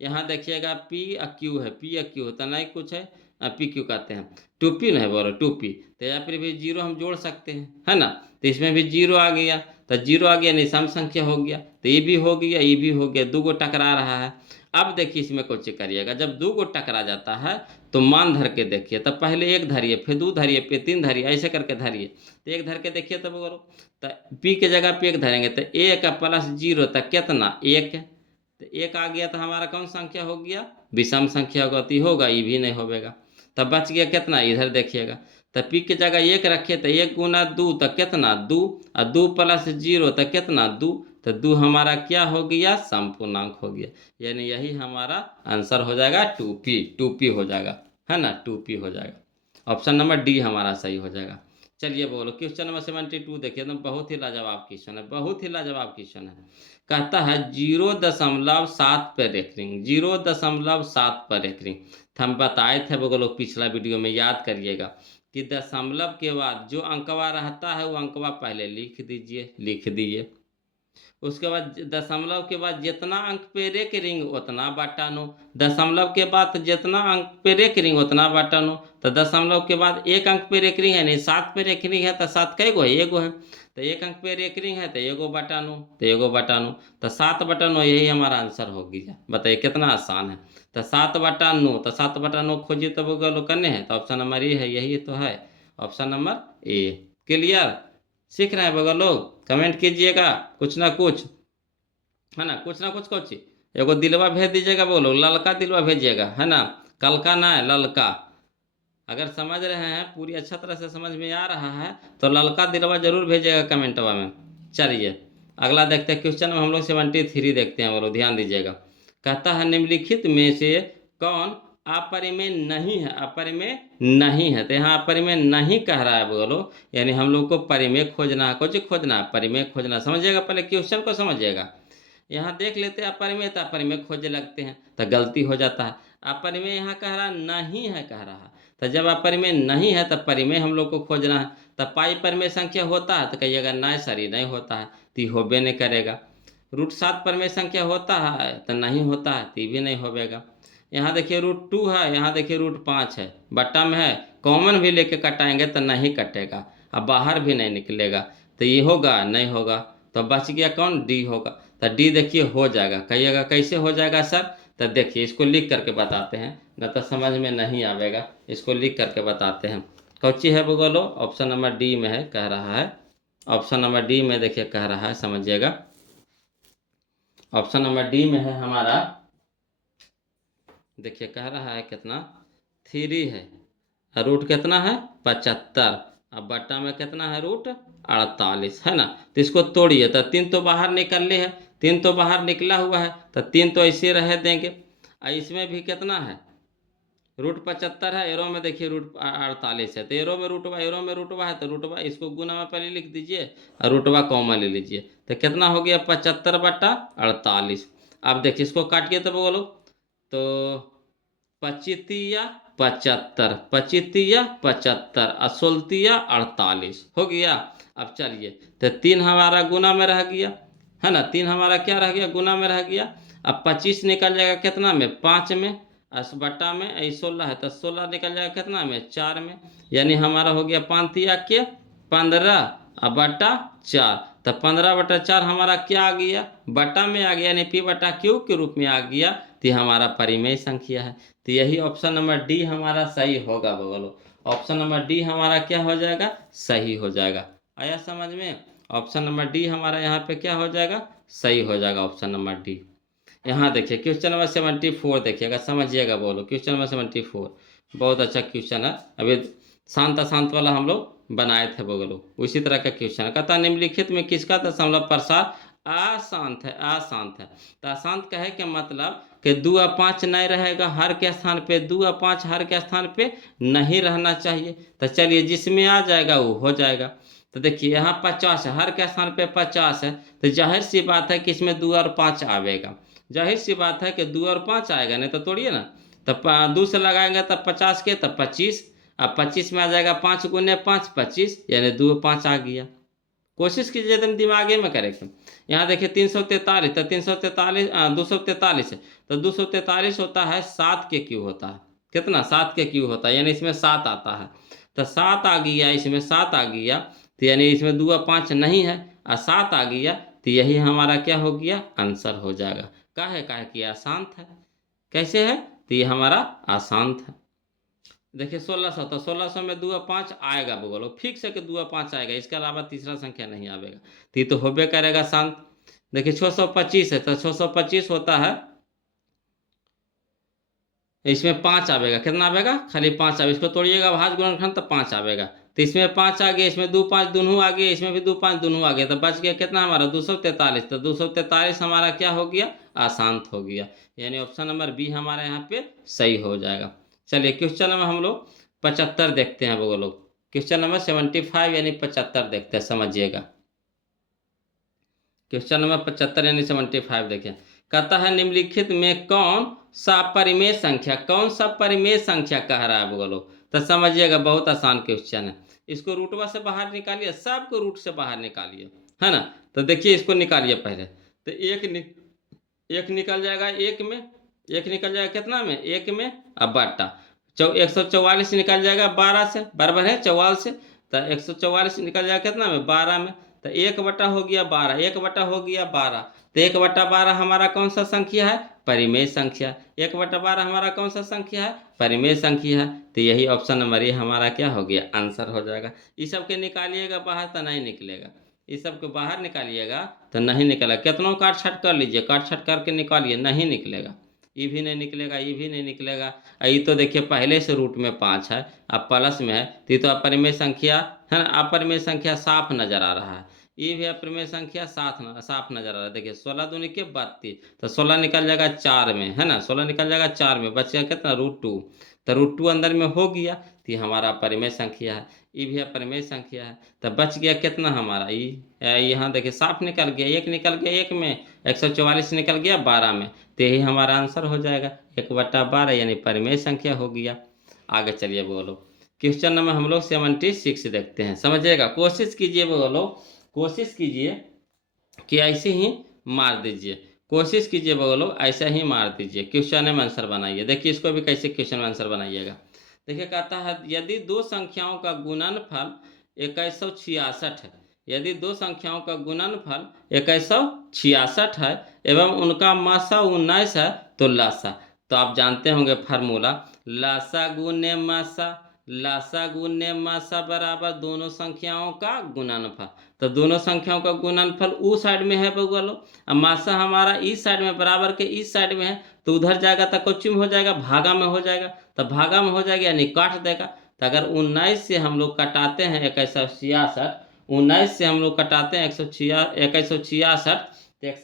यहाँ देखिएगा P या Q है, P या Q होता नहीं कुछ है, पी क्यू कहते हैं। 2p नहीं बोलो 2p, तो यहाँ पर भी जीरो हम जोड़ सकते हैं है ना, तो इसमें भी जीरो आ गया, तो जीरो आ गया नहीं सम संख्या हो गया, तो ये भी हो गया ये भी हो गया, दो गो टकरा रहा है। अब देखिए इसमें कुछ करिएगा, जब दो गो टकरा जाता है तो मान धर के देखिए, तब पहले एक धरिए फिर दो धरिए फिर तीन धरिए ऐसे करके धरिए, तो एक धर के देखिए तब बोलो, तो p के जगह पे एक धरेंगे तो एक प्लस जीरो तक कितना एक, तो एक आ गया तो हमारा कौन संख्या हो गया, विषम संख्या होगा, तो होगा ये भी नहीं होगा। तब बच गया कितना, इधर देखिएगा, तो p के जगह एक रखे तो 1 गुना 2 तो कितना 2, और 2 प्लस जीरो तो कितना 2, तो 2 हमारा क्या हो गया, समपूर्णांक हो गया। यानी यही हमारा आंसर हो जाएगा 2p, 2p हो जाएगा है ना, 2p हो जाएगा। ऑप्शन नंबर डी हमारा सही हो जाएगा। चलिए बोलो क्वेश्चन नंबर 72 देखिए, एकदम बहुत ही लाजवाब क्वेश्चन है, बहुत ही लाजवाब क्वेश्चन है। कहता है 0.7 पर रेखरिंग, 0.7 पर रेखरिंग। हम बताए थे वो लोग पिछला वीडियो में, याद करिएगा कि दशमलव के बाद जो अंकवा रहता है वो अंकवा पहले लिख दीजिए, लिख दिए। उसके बाद दशमलव के बाद जितना अंक पे रेख रिंग उतना बटा नो, दशमलव के बाद जितना अंक पे रेख रिंग उतना बटा नो, तो दशमलव के बाद एक अंक पे रेख रिंग है नहीं, 7 पे रेख रिंग है तो 7 कै गो है, एगो है, तो एक अंक पे रेख रिंग है तो एगो बटा नो, तो एगो बटा नो, तो 7 बटा 9 यही हमारा आंसर हो गया। बताइए कितना आसान है। तो 7 बटा 9, तो 7 बटा 9 खोजिए तो वो करने हैं, तो ऑप्शन नंबर ए है, यही तो है ऑप्शन नंबर ए। क्लियर, सीख रहे हैं बगल लोग, कमेंट कीजिएगा कुछ ना कुछ है ना, कुछ ना कुछ एगो दिलवा भेज दीजिएगा, बोलो ललका दिलवा भेजिएगा है ना, कल का ना है ललका। अगर समझ रहे हैं पूरी अच्छा तरह से समझ में आ रहा है तो ललका दिलवा जरूर भेजिएगा कमेंटवा में। चलिए अगला देखते हैं, क्वेश्चन में हम लोग 73 देखते हैं, बोलो ध्यान दीजिएगा। कहता है निम्नलिखित में से कौन अपरिमेय नहीं है, अपरिमेय नहीं है, तो यहाँ अपरिमेय नहीं कह रहा है बोलो, यानी हम लोग को परिमेय खोजना है, कुछ खोजना है परिमेय खोजना, समझिएगा पहले क्वेश्चन को समझिएगा। यहाँ देख लेते हैं अपरिमेय तो अपरिमेय खोजने लगते हैं तो गलती हो जाता है। अपरिमेय यहाँ कह रहा नहीं है, कह रहा तो जब अपरिमेय नहीं है तब परिमेय हम लोग को खोजना है। तब पाई परिमेय संख्या होता है तो कहिएगा नहीं सर ये नहीं होता है, तो ये होबे नहीं करेगा। √7 परिमेय संख्या होता है तो नहीं होता है, तो ये भी नहीं होगा। यहाँ देखिए √2 है, यहाँ देखिए √5 है, बट्टा में है, कॉमन भी लेके कटाएंगे तो नहीं कटेगा, अब बाहर भी नहीं निकलेगा, तो ये होगा नहीं होगा। तो बच गया कौन, डी होगा। तो डी देखिए हो जाएगा, कहिएगा कैसे हो जाएगा सर, तो देखिए इसको लिख करके बताते हैं, न तो समझ में नहीं आवेगा, इसको लिख करके बताते हैं। कौची है बोलो, ऑप्शन नंबर डी में है कह रहा है, ऑप्शन नंबर डी में देखिए कह रहा है, समझिएगा ऑप्शन नंबर डी में है हमारा, देखिए कह रहा है कितना 3 है, रूट कितना है 75, अब बट्टा में कितना है √48 है ना। तो इसको तोड़िए तो 3 तो बाहर निकल है, 3 तो बाहर निकला हुआ है, तो 3 तो ऐसे रह देंगे। और इसमें भी कितना है √75 है, एरो में देखिए √48 है, तो एरो में रूटवा है, तो रूटवा इसको गुना में पहले लिख दीजिए और रूटवा कॉमन ले लीजिए, तो कितना हो गया 75/48। अब देखिए इसको काटिए तो बोलो, तो 25 या 75, 25 75, 16 48 हो गया। अब चलिए, तो 3 हमारा गुना में रह गया, है ना, 3 हमारा क्या रह गया, गुना में रह गया। अब 25 निकल जाएगा कितना में, 5 में, अस बटा में, 16 है तो 16 निकल जाएगा कितना में, 4 में, यानी हमारा हो गया 5 तिया के 15 अब बटा 4। तो 15/4 हमारा क्या आ गया, बटा में आ गया, यानी पी बटा क्यू के रूप में आ गया। तो ये हमारा परिमेय संख्या है। तो यही ऑप्शन नंबर डी हमारा सही होगा बोलो। ऑप्शन नंबर डी हमारा क्या हो जाएगा, सही हो जाएगा। आया समझ में, ऑप्शन नंबर डी हमारा यहाँ पे क्या हो जाएगा, सही हो जाएगा ऑप्शन नंबर डी। यहाँ देखिए क्वेश्चन नंबर 74 देखिएगा, समझिएगा बोलो। क्वेश्चन नंबर 74 बहुत अच्छा क्वेश्चन है, अभी शांत अशांत वाला हम लोग बनाए थे बोलो, उसी तरह का क्वेश्चन है। कहता निम्नलिखित में किसका दशमलव प्रसार अशांत है, अशांत है। तो अशांत कहे के मतलब कि 2 और 5 नहीं रहेगा हर के स्थान पे, 2 और 5 हर के स्थान पे नहीं रहना चाहिए। तो चलिए जिसमें आ जाएगा वो हो जाएगा। तो देखिए यहाँ 50 है, हर के स्थान पे 50 है, तो जाहिर सी बात है कि इसमें 2 और 5 आवेगा। जाहिर सी बात है कि 2 और 5 आएगा, नहीं तो तोड़िए ना। तब 2 से लगाएंगे तब 50 के तब 25, अब 25 में आ जाएगा 5 गुने 5 25, यानी 2 और 5 आ गया। कोशिश कीजिए एकदम दिमागे में करेंगे। यहाँ देखिए 343, तो 343 243 है, तो 243 होता है 7 के क्यू होता है, कितना 7 के क्यू होता है, यानी इसमें 7 आता है। तो 7 आ गया, इसमें 7 आ गया, तो यानी इसमें 2 और 5 नहीं है और 7 आ गया, तो यही हमारा क्या हो गया, आंसर हो जाएगा। काहे कि अशांत है। कैसे है, तो ये हमारा अशांत है। देखिए 1600, तो 1600 में 2 और 5 आएगा बोलो, फिक्स है कि 2 और 5 आएगा, इसके अलावा तीसरा संख्या नहीं आएगा, तो ये तो होबे करेगा शांत। देखिए 625 है, तो 625 होता है, इसमें 5 आवेगा, कितना आवेगा, खाली 5 आवेगा, इसको तोड़िएगा भाज गुणनखंड तो 5 आवेगा। तो इसमें 5 आ गया, इसमें 2 5 दोनों आ गया, इसमें भी 2 5 दोनों आ गया, तो बच गया कितना हमारा 243। तो 243 हमारा क्या हो गया, अशांत हो गया, यानी ऑप्शन नंबर बी हमारा यहाँ पे सही हो जाएगा। चलिए क्वेश्चन नंबर हम लोग 75 देखते हैं वो लोग। क्वेश्चन नंबर 75 यानी 75 देखते हैं, समझिएगा। क्वेश्चन नंबर 75 यानी 75 देखिए, कहता है निम्नलिखित में कौन सा परिमेय संख्या, कौन सा परिमेय संख्या कह रहा है बोलो। तो समझिएगा बहुत आसान क्वेश्चन है। इसको रूटवा से बाहर निकालिए, सबको रूट से बाहर निकालिए, है ना। तो देखिए इसको निकालिए पहले, तो एक निकल जाएगा, एक में एक निकल जाएगा कितना में, एक में, अब बटा 144 निकल जाएगा 12 से, बराबर है 44 से, तो 144 निकल जाएगा कितना में, 12 में, तो 1 बटा हो गया 12, 1 बटा हो गया 12, तो 1/12 हमारा कौन सा संख्या है, परिमेय संख्या। 1/12 हमारा कौन सा संख्या है, परिमेय संख्या है। तो यही ऑप्शन नंबर ये हमारा क्या हो गया, आंसर हो जाएगा। इस सब के निकालिएगा बाहर तो नहीं निकलेगा, इस सब को बाहर निकालिएगा तो नहीं निकलेगा। कितनों काट छाट कर लीजिए, काट छाट करके निकालिए, नहीं निकलेगा। ये भी नहीं निकलेगा, ये भी नहीं निकलेगा। ये तो देखिए पहले से रूट में 5 है, अब प्लस में है, तो ये तो अपरिमेय संख्या है ना, अपरिमेय संख्या साफ नजर आ रहा है। ये भी अपरिमेय संख्या साफ नजर आ रहा है। देखिए 16 दूनी के 32, तो 16 निकल जाएगा 4 में, है ना, 16 निकल जाएगा 4 में, बच गया कितना, √2, तो √2 अंदर में हो गया, तो ये हमारा परिमेय संख्या है। ये भी अपरिमेय संख्या है, तो बच गया कितना हमारा, ये यहाँ देखिए साफ निकल गया, एक निकल गया, एक में 144 निकल गया 12 में, तो यही हमारा आंसर हो जाएगा 1/12, यानी परिमेय संख्या हो गया। आगे चलिए बोलो, क्वेश्चन नंबर हम लोग 76 देखते हैं, समझिएगा। कोशिश कीजिए बोलो, कोशिश कीजिए कि ऐसे ही मार दीजिए, कोशिश कीजिए बोलो ऐसा ही मार दीजिए, क्वेश्चन में आंसर बनाइए। देखिए इसको भी कैसे क्वेश्चन में आंसर बनाइएगा। देखिए कहता है यदि दो संख्याओं का गुणनफल 2166 है, यदि दो संख्याओं का गुणनफल 2166 है एवं उनका मासा 19 है, तो लासा, तो आप जानते होंगे फार्मूला, लासा गुने मासा, लासा गुने मासा बराबर दोनों संख्याओं का गुणनफल। तो दोनों संख्याओं का गुणनफल उस साइड में है बगुआ, अब मासा हमारा इस साइड में, बराबर के इस साइड में है, तो उधर जाएगा तो कोच्ची में हो जाएगा, भागा में हो जाएगा, तो भागा में हो जाएगा यानी काट देगा। तो अगर 19 से हम लोग कटाते हैं 2166, 19 से हम लोग कटाते हैं 2166,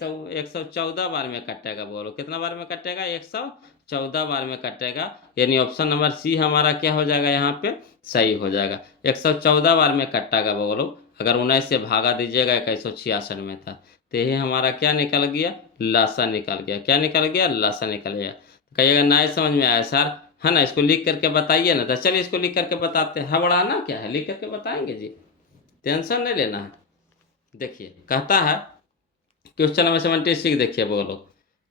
तो 114 बार में कटेगा। बोलो कितना बार में कटेगा, 114 बार में कटेगा, यानी ऑप्शन नंबर सी हमारा क्या हो जाएगा, यहाँ पे सही हो जाएगा। 114 बार में कटेगा बोलो, अगर 19 से भागा दीजिएगा 2166 में था, तो यही हमारा क्या निकल गया, लासा निकल गया। क्या निकल गया, लासा निकल गया। कहिएगा नहीं समझ में आया सर, है ना, इसको लिख करके बताइए ना। तो चलिए इसको लिख करके बताते हैं। हबड़ाना क्या है, लिख करके बताएंगे जी, टेंशन नहीं लेना है। देखिए कहता है क्वेश्चन नंबर 76, देखिए बोलो।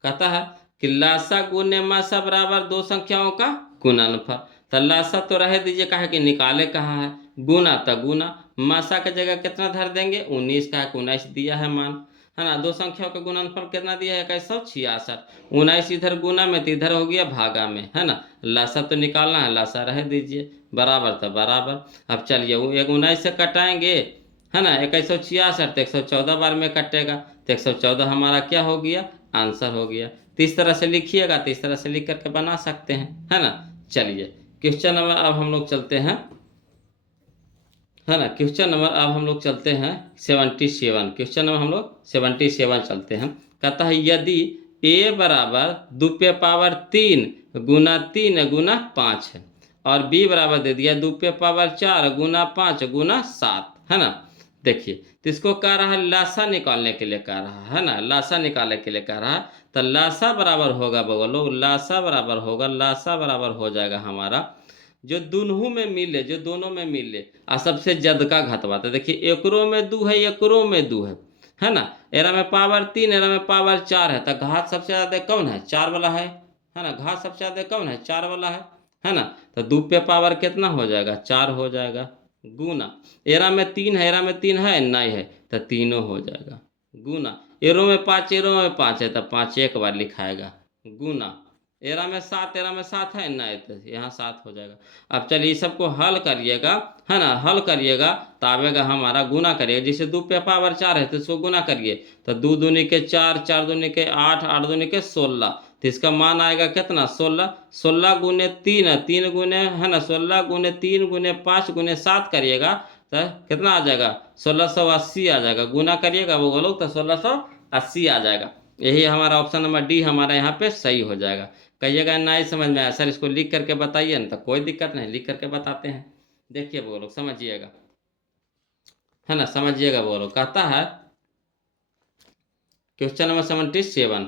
कहता है कि लासा गुने मासा बराबर दो संख्याओं का गुणनफल। तो लासा तो रह दीजिए, कहा कि निकाले कहा है, गुना तो गुना, मासा की जगह कितना धर देंगे 19 का, 19 दिया है मान, है ना। दो संख्याओं का गुणनफल कितना दिया है 166, 19 इधर गुना में तो इधर हो गया भागा में, है ना। लासा तो निकालना है, लासा रह दीजिए, बराबर तो बराबर। अब चलिए वो 19 से कटाएंगे, है ना। 2166 तो 114 बार में कटेगा, तो 114 हमारा क्या हो गया, आंसर हो गया। तो इस तरह से लिखिएगा, तो इस तरह से लिख करके बना सकते हैं, है ना। चलिए क्वेश्चन नंबर अब हम लोग चलते हैं, है ना। क्वेश्चन नंबर अब हम लोग चलते हैं 77। क्वेश्चन नंबर हम लोग 77 चलते हैं। कहता है यदि a बराबर 2 पे पावर 3 गुना 3 गुना 5 है, और b बराबर दे दिया 2 पे पावर 4 गुना 5 गुना 7, है ना। देखिए तो इसको कह रहा है लासा निकालने के लिए कह रहा है ना, लासा निकालने के लिए कह रहा है। तो लासा बराबर होगा बोलो, लासा बराबर होगा, लासा बराबर हो जाएगा हमारा जो दोनों में मिले, जो दोनों में मिले आ सबसे जद का घतवा। तो देखिए एकरो में 2 है, एकरो में 2 है ना। एरा में पावर 3, एरा में पावर 4 है, तो घात सबसे ज्यादा कौन है, 4 वाला है ना। घात सबसे ज्यादा कौन है, 4 वाला है ना। तो 2 पे पावर कितना हो जाएगा, 4 हो जाएगा, गुना एरा में 3 है, एरा में 3 है नहीं है, तो तीनों हो जाएगा, गुना एरो में 5, एरो में 5 है, तो 5 एक बार लिखाएगा, गुना एरा में 7, एरा में 7 है नहीं, तो यहाँ 7 हो जाएगा। अब चलिए इस सबको हल करिएगा, है ना, हल करिएगा तो आवेगा हमारा, गुना करिएगा, जैसे 2 पे पावर 4 है तो इसको गुना करिए, तो 2 दूनी के 4, 4 दूनी के 8, 8 दूनी के 16, तो इसका मान आएगा कितना 16, 16 गुने 3, 3 गुने, है ना, 16 गुने 3 गुने 5 गुने 7 करिएगा तो कितना आ जाएगा 1680 आ जाएगा। गुना करिएगा वो लोग तो 1680 आ जाएगा। यही हमारा ऑप्शन नंबर डी हमारा यहाँ पे सही हो जाएगा। कहिएगा नहीं समझ में आया सर, इसको लिख करके बताइए ना, तो कोई दिक्कत नहीं, लिख करके बताते हैं। देखिए वो लोग समझिएगा, है ना, समझिएगा। वो लोग कहता है क्वेश्चन नंबर 77,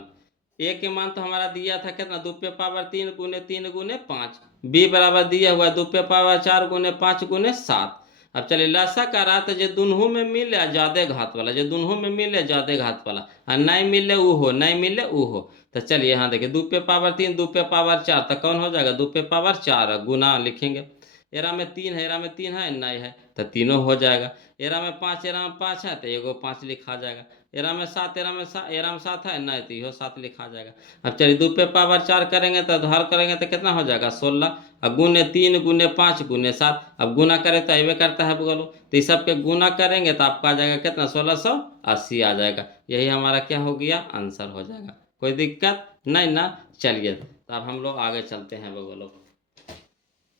ए के मान तो हमारा दिया था कितना 2 पे पावर 3 गुने 3 गुने 5, बी बराबर दिया हुआ 2 पे पावर 4 गुने 5 गुने 7। अब चलिए लासा का रहा तो जो दोनों में मिले ज्यादा घात वाला, जो दोनों में मिले ज्यादा घात वाला, और नहीं मिले वो हो, नहीं मिले वो हो। तो चलिए यहाँ देखिए 2 पे पावर 3 2 पे पावर 4, तो कौन हो जाएगा 2 पे पावर 4 गुना लिखेंगे। एरा में 3 है, एरा में 3 है नहीं है, तो तीनों हो जाएगा। एरा में 5, एरा में 5 है तो एगो 5 लिखा जाएगा। एरा में 7, एरा में 7, एरा में 7 है नहीं तो इहो 7 लिखा जाएगा। अब चलिए 2 पे पावर 4 करेंगे तो हल करेंगे तो कितना हो जाएगा 16, अब गुने 3 गुने 5 गुने 7, अब गुना करें तो अबे करता है बोलो, तो इस सब के गुना करेंगे तो आपका आ जाएगा कितना 1680 आ जाएगा। यही हमारा क्या हो गया, आंसर हो जाएगा। कोई दिक्कत नहीं ना। चलिए तो अब हम लोग आगे चलते हैं बोलो,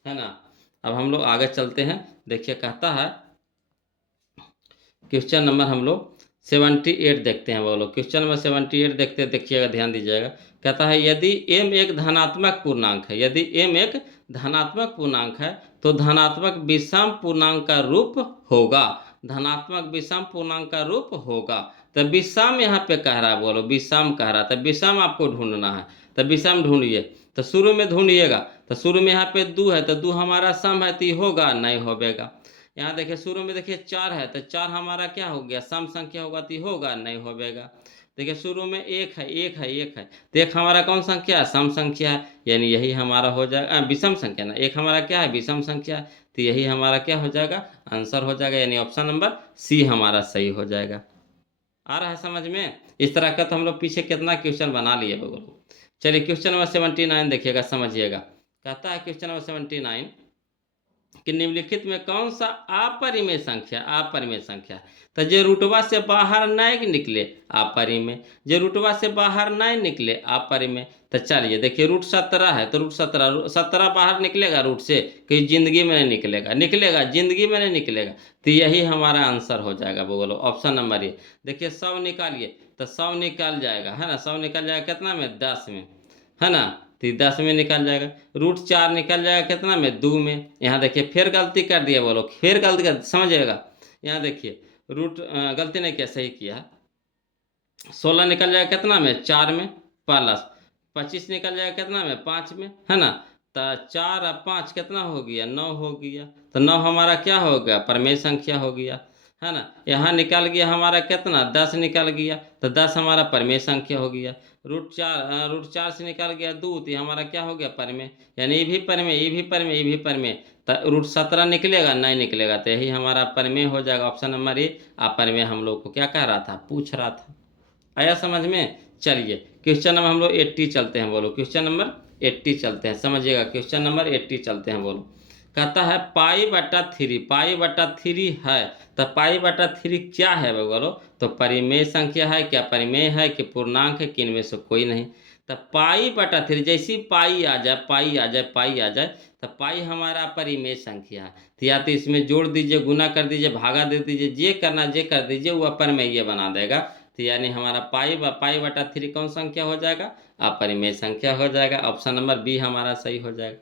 है ना। अब हम लोग आगे चलते हैं। देखिए कहता है क्वेश्चन नंबर हम लोग 78 देखते हैं बोलो। क्वेश्चन नंबर 78 देखते हैं, देखिएगा ध्यान दीजिएगा। कहता है यदि m एक धनात्मक पूर्णांक है, यदि m एक धनात्मक पूर्णांक है तो धनात्मक विषम पूर्णांक का रूप होगा, धनात्मक विषम पूर्णांक का रूप होगा। तो विषम यहाँ पे कह रहा है बोलो, विषम कह रहा है, तो विषम आपको ढूंढना है, तो विषम ढूंढिए। तो शुरू में ढूंढिएगा, तो शुरू में यहाँ पे 2 है, तो 2 हमारा सम है तो ये होगा नहीं होगा। यहाँ देखिए शुरू में देखिए 4 है, तो 4 हमारा क्या हो गया सम संख्या होगा तो होगा नहीं होगा। देखिए शुरू में 1 है, 1 है, 1 है, तो 1 हमारा कौन संख्या है, सम संख्या है, यानी यही हमारा हो जाएगा विषम संख्या ना, 1 हमारा क्या है विषम संख्या, तो यही हमारा क्या हो जाएगा आंसर हो जाएगा, यानी ऑप्शन नंबर सी हमारा सही हो जाएगा। आ रहा है समझ में। इस तरह का तो हम लोग पीछे कितना क्वेश्चन बना लिए बगल। चलिए क्वेश्चन नंबर 79 देखिएगा, समझिएगा। कहता है क्वेश्चन नंबर 79 कि निम्नलिखित में कौन सा अपरिमेय संख्या, अपरिमेय संख्या, तो जो रूटवा से बाहर नहीं निकले अपरिमेय, जो रूटवा से बाहर नहीं निकले अपरिमेय। तो चलिए देखिए रूट 17 है, तो रूट 17 बाहर निकलेगा रूट से, कहीं जिंदगी में नहीं निकलेगा, निकलेगा जिंदगी में नहीं निकलेगा, तो यही हमारा आंसर हो जाएगा बोलो ऑप्शन नंबर ए। देखिए 100 निकालिए, तो 100 निकल जाएगा, है ना, 100 निकल जाएगा कितना में 10 में, है ना, तो 10 में निकल जाएगा। रूट 4 निकल जाएगा कितना में 2 में। यहाँ देखिए फिर गलती कर दिया बोलो, फिर गलती कर समझिएगा। यहाँ देखिए रूट गलती नहीं किया, सही किया। 16 निकल जाएगा कितना में 4 में, प्लस 25 निकल जाएगा कितना में 5 में, है ना। तो 4 और 5 कितना हो गया, 9 हो गया। तो 9 हमारा क्या हो गया, परिमेय संख्या हो गया, है ना। यहाँ निकल गया हमारा कितना, 10 निकल गया, तो 10 हमारा परिमेय संख्या हो गया। √4 से निकल गया 2, तो ये हमारा क्या हो गया, परिमेय। यानी ये भी परिमेय, ये भी परिमेय, ये भी परिमेय। तो √17 निकलेगा, नहीं निकलेगा, तो यही हमारा परिमेय हो जाएगा, ऑप्शन नंबर ए। परिमेय हम लोग को क्या कह रहा था, पूछ रहा था। आया समझ में। चलिए क्वेश्चन नंबर हम लोग 80 चलते हैं, बोलो क्वेश्चन नंबर 80 चलते हैं, समझिएगा क्वेश्चन नंबर 80 चलते हैं, बोलो। कहता है π/3, π/3 है, तो π/3 क्या है बोलो। तो परिमेय संख्या है, क्या परिमेय है कि पूर्णांक है, कि इनमें से कोई नहीं। तो π/3 जैसी पाई आ जाए, पाई आ जाए, पाई आ जाए, तो पाई हमारा परिमेय संख्या है। तो या तो इसमें जोड़ दीजिए, गुना कर दीजिए, भागा दे दीजिए, जे करना जे कर दीजिए, वो अपरिमेय ये बना देगा। तो यानी हमारा π/3 कौन संख्या हो जाएगा, अपरिमेय संख्या हो जाएगा। ऑप्शन नंबर बी हमारा सही हो जाएगा।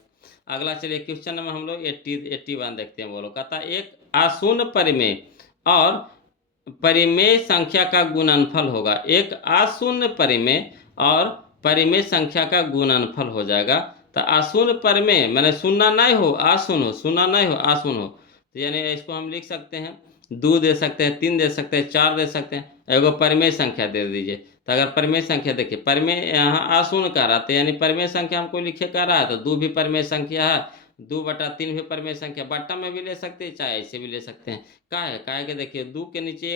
अगला चलिए क्वेश्चन नंबर हम लोग 81 देखते हैं, बोलो। कहता एक आशून्य परिमेय और परिमेय संख्या का गुणनफल होगा। एक आशून्य परिमेय और परिमेय संख्या का गुणनफल हो जाएगा। तो आशून्य परिमेय मैंने शून्य नहीं हो, आशून्य हो, शून्य नहीं हो, आशून्य हो। तो यानी इसको हम लिख सकते हैं 2 दे सकते हैं, 3 दे सकते हैं, 4 दे सकते हैं। एगो परिमेय संख्या दे दीजिए। तो अगर परिमेय संख्या देखिए, परिमेय यहाँ आशून्य कह रहा था, यानी परिमेय संख्या हमको लिखे कह रहा है, तो 2 भी परिमेय संख्या है, 2/3 भी परिमेय संख्या। बट्टा में भी ले सकते हैं, चाहे ऐसे भी ले सकते हैं। का है कि देखिए 2 के नीचे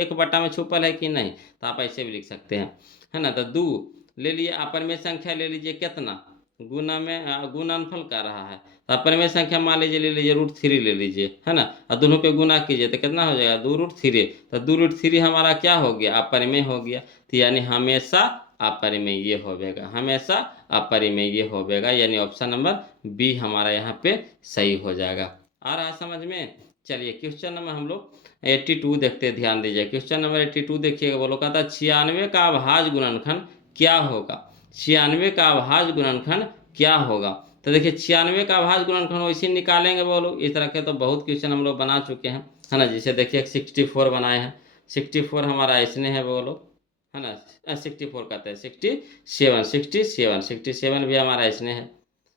एक बट्टा में छुपल है कि नहीं, तो आप ऐसे भी लिख सकते हैं, है ना। तो 2 ले लिए, अपरिमेय संख्या ले लीजिए कितना, गुना में गुणनफल कर रहा है, तो अपरिमेय संख्या मान लीजिए ले लीजिए √3 ले लीजिए, है ना। और दोनों पे गुना कीजिए तो कितना हो जाएगा, 2√3। तो 2√3 हमारा क्या हो गया, अपरिमेय हो गया। तो यानी हमेशा अपरिमेय ये होगा, हमेशा अपरिमेय ये होगा, यानी ऑप्शन नंबर बी हमारा यहाँ पे सही हो जाएगा। आ रहा समझ में। चलिए क्वेश्चन नंबर हम लोग 82 देखते हैं, ध्यान दीजिए। क्वेश्चन नंबर 82 देखिएगा, बोलो। कहता 96 का अभाज्य गुणनखंड क्या होगा, 96 का अभाज्य गुणनखंड क्या होगा। तो देखिए 96 का अभाज्य गुणनखंड वैसे निकालेंगे, बोलो। इस तरह के तो बहुत क्वेश्चन हम लोग बना चुके हैं, है ना। जैसे देखिए 64 बनाए हैं, 64 हमारा ऐसने है, बोलो, है ना। 64 कहते हैं, 67 भी हमारा ऐसने है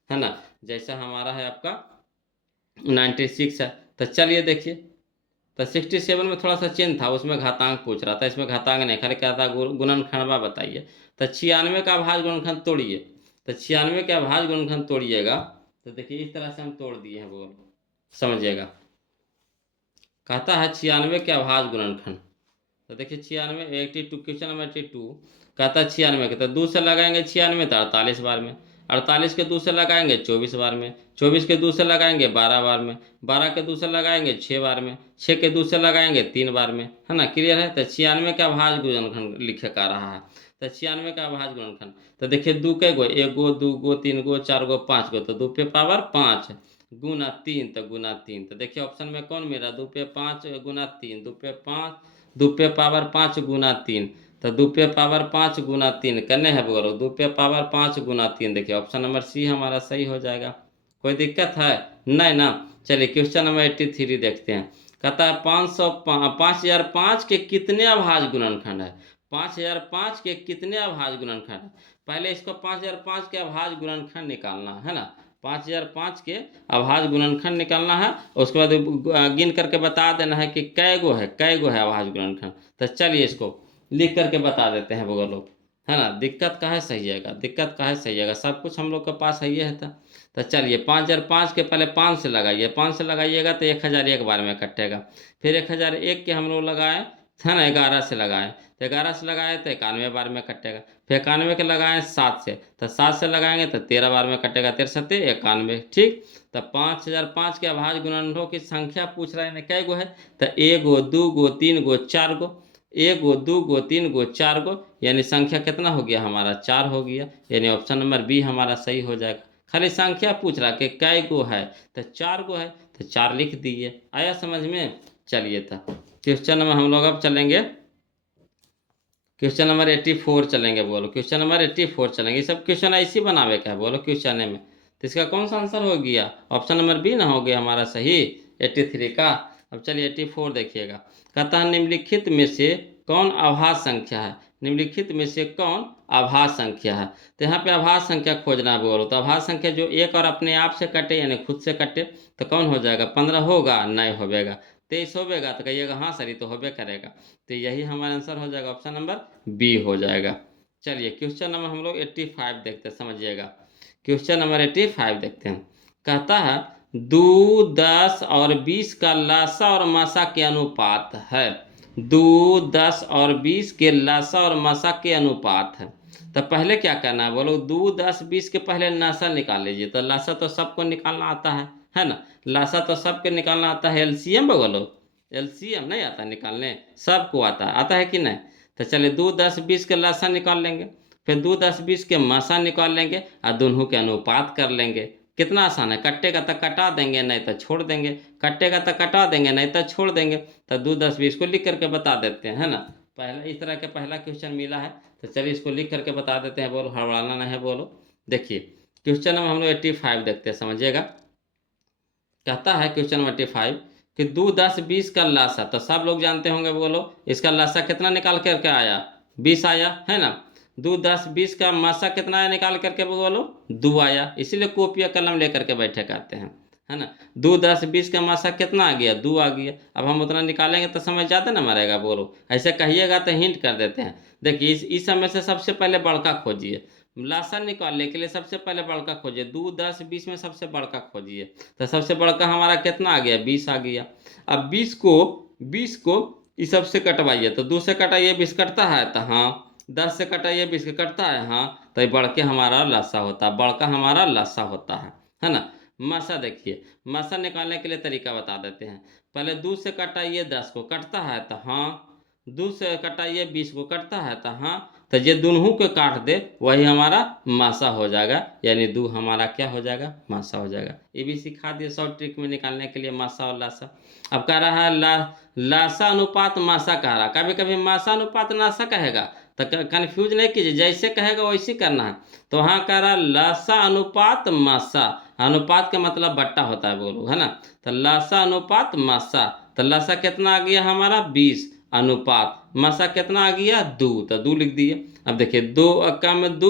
ना। जैसा हमारा है आपका 96 है। तो चलिए देखिए, तो 67 में थोड़ा सा चेंज था, उसमें घातांक पूछ रहा था, इसमें घातांक नहीं, खाली क्या था, गुणनखंडवा बताइए। तो 96 का अभाज्य गुणनखंड तोड़िए। तो 96 का अभाज्य गुणनखंड तोड़िएगा, तो देखिए इस तरह से हम तोड़ दिए हैं, बोल समझिएगा। कहता है 96 के अभाज्य गुणनखंड। तो देखिए 96, 82, क्वेश्चन नंबर 82 कहता है 96 के, तो 2 से लगाएंगे 96 तो 48 बार में, 48 के 2 से लगाएंगे 24 बार में, 24 के 2 से लगाएंगे 12 बार में, 12 के 2 से लगाएंगे 6 बार में, 6 के 2 से लगाएंगे 3 बार में, है ना। क्लियर है। तो 96 का अभाज्य गुणनखंड लिखे का रहा है। तो 96 का अभाज्य गुणनखंड, तो देखिए 2 कै गो, 1 गो, 2 गो, 3 गो, 4 गो, 5 गो, तो 2 पे पावर 5 गुना 3, तो गुना 3। तो देखिए ऑप्शन में कौन मिला, 2 पे 5 गुना 3, 2 पे 5, 2 पे पावर 5 गुना 3, तो 2 पे पावर 5 गुना 3 करने हैं, बोलो 2 पे पावर 5 गुना 3। देखिए ऑप्शन नंबर सी हमारा सही हो जाएगा। कोई दिक्कत है नहीं ना। चलिए क्वेश्चन नंबर 83 देखते हैं। कहता है 5005 के कितने अभाज्य गुणनखंड है, 5005 के कितने अभाज्य गुणनखंड है। पहले इसको 5005 के अभाज्य गुणनखंड निकालना है ना, 5005 के अभाज्य गुणनखंड निकालना है। उसके बाद गिन करके बता देना है कि कै गो है अभाज्य गुणनखंड। तो चलिए इसको लिख करके बता देते हैं वो लोग, है ना। दिक्कत का है सहिएगा, दिक्कत का है सहिएगा, सब कुछ हम लोग के पास है ये है। तो चलिए 5005 के पहले 5 से लगाइए, 5 से लगाइएगा तो 1000 एक बार में कटेगा। फिर 1001 के हम लोग लगाए, है ना, 11 से लगाए, तो 11 से लगाए तो 91 बार में कटेगा। फिर 91 के लगाए 7 से, तो 7 से लगाएंगे तो 13 बार में कटेगा, 13 सत्ते 91, ठीक। तो 5005 के अभाज्य गुणनखंडों की संख्या पूछ रहा है, कै गो है। तो 1 गो, 2 गो, 3 गो, 4 गो, 1 गो, 2 गो, 3 गो, 4 गो, यानी संख्या कितना हो गया हमारा, 4 हो गया, यानी ऑप्शन नंबर बी हमारा सही हो जाएगा। खाली संख्या पूछ रहा कि कै गो है, तो 4 गो है, तो 4 लिख दिए। आया समझ में। चलिए था क्वेश्चन नंबर हम लोग अब चलेंगे, क्वेश्चन नंबर 84 चलेंगे, बोलो क्वेश्चन नंबर 84 चलेंगे। ये सब क्वेश्चन ऐसे ही बनावे का है, बोलो क्वेश्चन में। तो इसका कौन सा आंसर हो गया, ऑप्शन नंबर बी ना हो गया हमारा सही 83 का। अब चलिए 84 देखिएगा। कहता है निम्नलिखित में से कौन अभाज्य संख्या है, निम्नलिखित में से कौन अभाज्य संख्या है। तो यहाँ पे अभाज्य संख्या खोजना है बोलो, तो अभाज्य संख्या जो एक और अपने आप से कटे यानी खुद से कटे तो कौन हो जाएगा, 15 होगा, नहीं होगा, 23 होगा, तो कहिएगा हाँ सर ये तो होबे करेगा। तो यही हमारा आंसर हो जाएगा, ऑप्शन नंबर बी हो जाएगा। चलिए क्वेश्चन नंबर हम लोग 85 देखते हैं, समझिएगा। क्वेश्चन नंबर 85 देखते हैं। कहता है 2, 10 और 20 का लासा और मासा के अनुपात है। 2, 10 और 20 के लासा और मासा के अनुपात है। तो पहले क्या करना है बोलो, 2, 10, 20 के पहले लासा निकाल लीजिए। तो लासा तो सबको निकालना आता है ना, लासा तो सबके निकालना आता है। एलसीएम बोलो, एलसीएम नहीं आता निकालने, सबको आता है कि नहीं। तो चलिए 2, 10, 20 के लासा निकाल लेंगे, फिर 2, 10, 20 के मासा निकाल लेंगे और दोनों के अनुपात कर लेंगे। कितना आसान है, कट्टेगा तो कटा देंगे, नहीं तो छोड़ देंगे, कट्टेगा तो कटा देंगे, नहीं तो छोड़ देंगे। तो 2, 10, 20 को लिख करके बता देते हैं, है ना। पहला इस तरह का पहला क्वेश्चन मिला है, तो चलिए इसको लिख करके बता देते हैं, बोलो हड़बड़ाना नहीं है बोलो। देखिए क्वेश्चन नंबर हम लोग 85 देखते हैं, समझिएगा। कहता है क्वेश्चन नंबर 85 कि 2, 10, 20 का लासा, तो सब लोग जानते होंगे बोलो इसका लासा कितना निकाल करके आया, 20 आया, है ना। 2, 10, 20 का मासा कितना आया निकाल करके बोलो, 2 आया। इसीलिए कॉपी कलम लेकर के बैठे करते हैं, है ना। 2, 10, 20 का मासा कितना आ गया, 2 आ गया। अब हम उतना निकालेंगे तो समझ ज़्यादा ना मरेगा बोलो, ऐसे कहिएगा तो हिंट कर देते हैं। देखिए इस समय से सबसे पहले बड़का खोजिए, लासा निकालने के लिए सबसे पहले बड़का खोजिए। 2, 10, 20 में सबसे बड़का खोजिए, तो सबसे बड़का हमारा कितना आ गया, 20 आ गया। अब 20 को इस सबसे कटवाइए, तो 2 से कटाइए 20 कटता है, तो हाँ। 10 से कटाइए 20 कटता है, हाँ। तो ये बड़के हमारा लासा होता है, बड़का हमारा लासा होता है ना। मासा देखिए, मासा निकालने के लिए तरीका बता देते हैं। पहले 2 से कटाइए 10 को, कटता है तो हाँ। 2 से कटाइए 20 को, कटता है तो हाँ। तो ये दोनों को काट दे वही हमारा मासा हो जाएगा, यानी 2 हमारा क्या हो जाएगा, मासा हो जाएगा। ये भी सिखा दिए शॉर्ट ट्रिक में निकालने के लिए मासा और लासा। अब कह रहा है लासा अनुपात मासा कह रहा, कभी कभी मासा अनुपात नासा कहेगा, तो कंफ्यूज नहीं कीजिए, जैसे कहेगा वैसे करना है। तो वहाँ कह रहा लासा अनुपात मासा, अनुपात का मतलब बट्टा होता है बोलो, है ना। तो लासा अनुपात मासा, तो लासा कितना आ गया हमारा 20, अनुपात मासा कितना आ गया 2, तो 2 लिख दिए। अब देखिए 2 एक्का में 2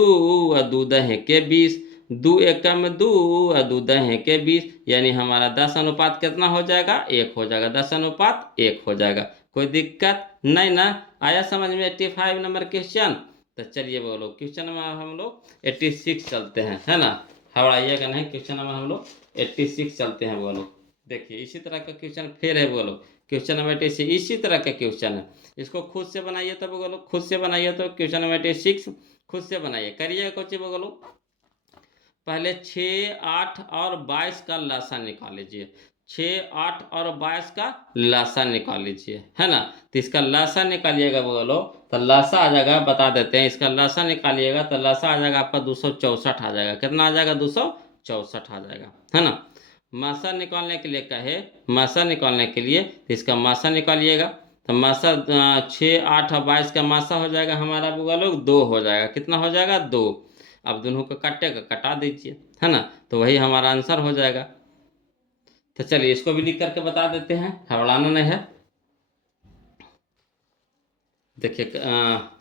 और 2 दहे के 20, 2 एक्का में 2 और 2 दहे के 20, यानी हमारा 10 अनुपात कितना हो जाएगा, 1 हो जाएगा, 10 अनुपात 1 हो जाएगा। कोई दिक्कत नहीं ना, आया समझ में 85 नंबर क्वेश्चन। तो चलिए बोलो क्वेश्चन नंबर हम लोग 86 चलते हैं, है ना। हवाइएगा नहीं, क्वेश्चन नंबर हम लोग 86 चलते हैं बोलो। देखिए इसी तरह का क्वेश्चन फिर है बोलो, क्वेश्चन नंबर 86 इसी तरह का क्वेश्चन है। इसको खुद से बनाइए तो बोलो, खुद से बनाइए तो क्वेश्चन नंबर 86 खुद से बनाइए, करिए कुछ बोलो। पहले 6, 8 और 22 का लासा निकाल लीजिए, 6, 8 और 22 का लासा निकाल लीजिए, है ना। तो इसका लासा निकालिएगा बोलो, तो लासा आ जाएगा, बता देते हैं। इसका लासा निकालिएगा तो लासा आ जाएगा आपका 264 आ जाएगा। कितना आ जाएगा, 264 आ जाएगा, है ना। मासा निकालने के लिए कहे, मासा निकालने के लिए तो इसका मासा निकालिएगा। तो मासा 6, 8 और 22 का मासा हो जाएगा हमारा बुआ लोग 2 हो जाएगा। कितना हो जाएगा, 2। अब दोनों को कट्टे का कटा दीजिए, है ना, तो वही हमारा आंसर हो जाएगा। तो चलिए इसको भी लिख करके बता देते हैं, हड़बड़ाना नहीं है। देखिए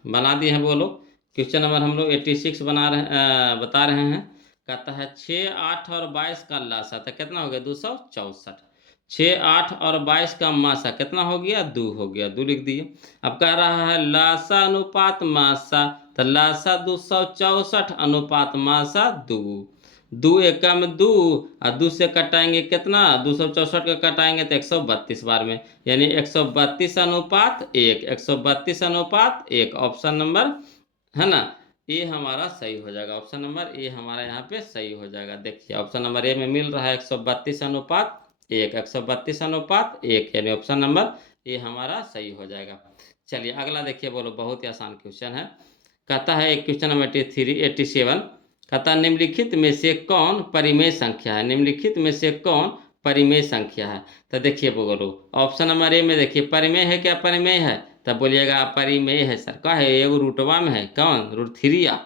बना दिए हैं बोलो। क्वेश्चन नंबर हम लोग 86 बता रहे हैं। कहता है 6, 8 और 22 का लासा, तो कितना हो गया, 264। 6, 8 और 22 का मासा कितना हो गया, 2 हो गया, 2 लिख दिए। अब कह रहा है लासा अनुपात मासा, तो लासा 264 अनुपात मासा 2। 2 एकम 2 और 2 से कटाएंगे कितना, 264 का कटाएंगे तो 132 बार में, यानी 132 अनुपात 1, 132 अनुपात 1, ऑप्शन नंबर, है ना, ए हमारा सही हो जाएगा। ऑप्शन नंबर ए हमारा यहाँ पे सही हो जाएगा। देखिए ऑप्शन नंबर ए में मिल रहा है 132 अनुपात 1, 132 अनुपात 1, यानी ऑप्शन नंबर ए हमारा सही हो जाएगा। चलिए अगला देखिए बोलो, बहुत ही आसान क्वेश्चन है। कहता है एक क्वेश्चन नंबर 87, कहता निम्नलिखित में से कौन परिमेय संख्या है, निम्नलिखित में से कौन परिमेय संख्या है। तो देखिए बोलो ऑप्शन नंबर ए में देखिए परिमेय है क्या, परिमेय है, तब बोलिएगा परिमेय है सर, का है एगो रूटवा में है, कौन, √3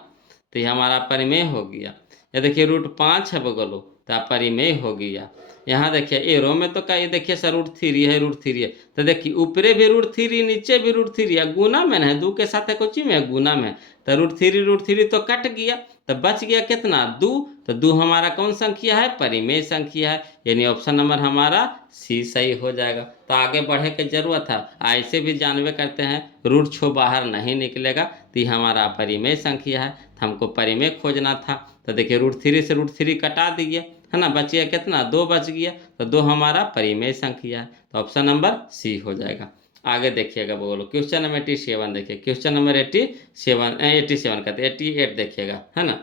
तो ये हमारा परिमेय हो गया। ये देखिए √5 है बगलो, तो परिमेय हो गया। यहाँ देखिए एरो में तो ये देखिए सर √3 है, √3 है, तो देखिए ऊपरे भी √3 नीचे भी √3 है, गुना में है, 2 के साथ है कोची में गुना में, तो √3 तो कट गया, तो बच गया कितना 2, तो 2 हमारा कौन संख्या है, परिमेय संख्या है, यानी ऑप्शन नंबर हमारा सी सही हो जाएगा। तो आगे बढ़े की जरूरत है, ऐसे भी जानवे करते हैं रूट छो बाहर नहीं निकलेगा, तो ये हमारा परिमेय संख्या है, तो हमको परिमेय खोजना था। तो देखिए √3 से √3 कटा दिए, है ना, बच गया कितना 2 बच गया, तो 2 हमारा परिमेय संख्या है, तो ऑप्शन नंबर सी हो जाएगा। आगे देखिएगा बोलो क्वेश्चन नंबर 87 देखिए, क्वेश्चन नंबर 87 कहते 88 देखिएगा, है ना,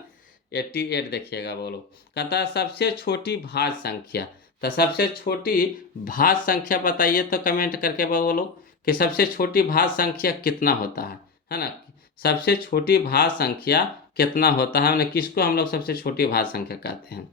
88 देखिएगा बोलो, कहता है सबसे छोटी भाज्य संख्या। तो सबसे छोटी भाज्य संख्या बताइए तो कमेंट करके बोलो कि सबसे छोटी भाज्य संख्या कितना होता है ना, सबसे छोटी भाज्य संख्या कितना होता है, ना किसको हम लोग सबसे छोटी भाज्य संख्या कहते हैं।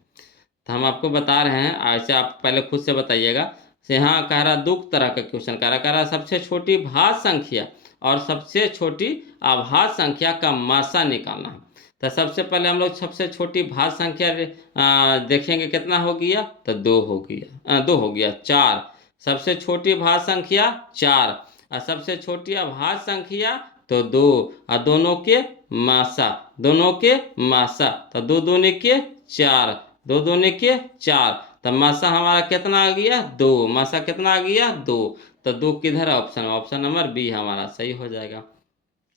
तो हम आपको बता रहे हैं, ऐसे आप पहले खुद से बताइएगा। यहाँ कह रहा 2 तरह का क्वेश्चन कह रहा सबसे छोटी भाज्य संख्या और सबसे छोटी अभाज्य संख्या का मासा निकालना है। तो सबसे पहले हम लोग सबसे छोटी भाज्य संख्या देखेंगे कितना हो गया, तो 2 हो गया, 2 हो गया 4, सबसे छोटी भाज्य संख्या 4, और सबसे छोटी अभाज्य संख्या तो 2, और दोनों के मासा, दोनों के मासा, तो 2 दूनी के 4, 2 दूनी के 4, तो मासा हमारा कितना आ गया 2, मासा कितना आ गया 2, तो 2 किधर है ऑप्शन, ऑप्शन नंबर बी हमारा सही हो जाएगा।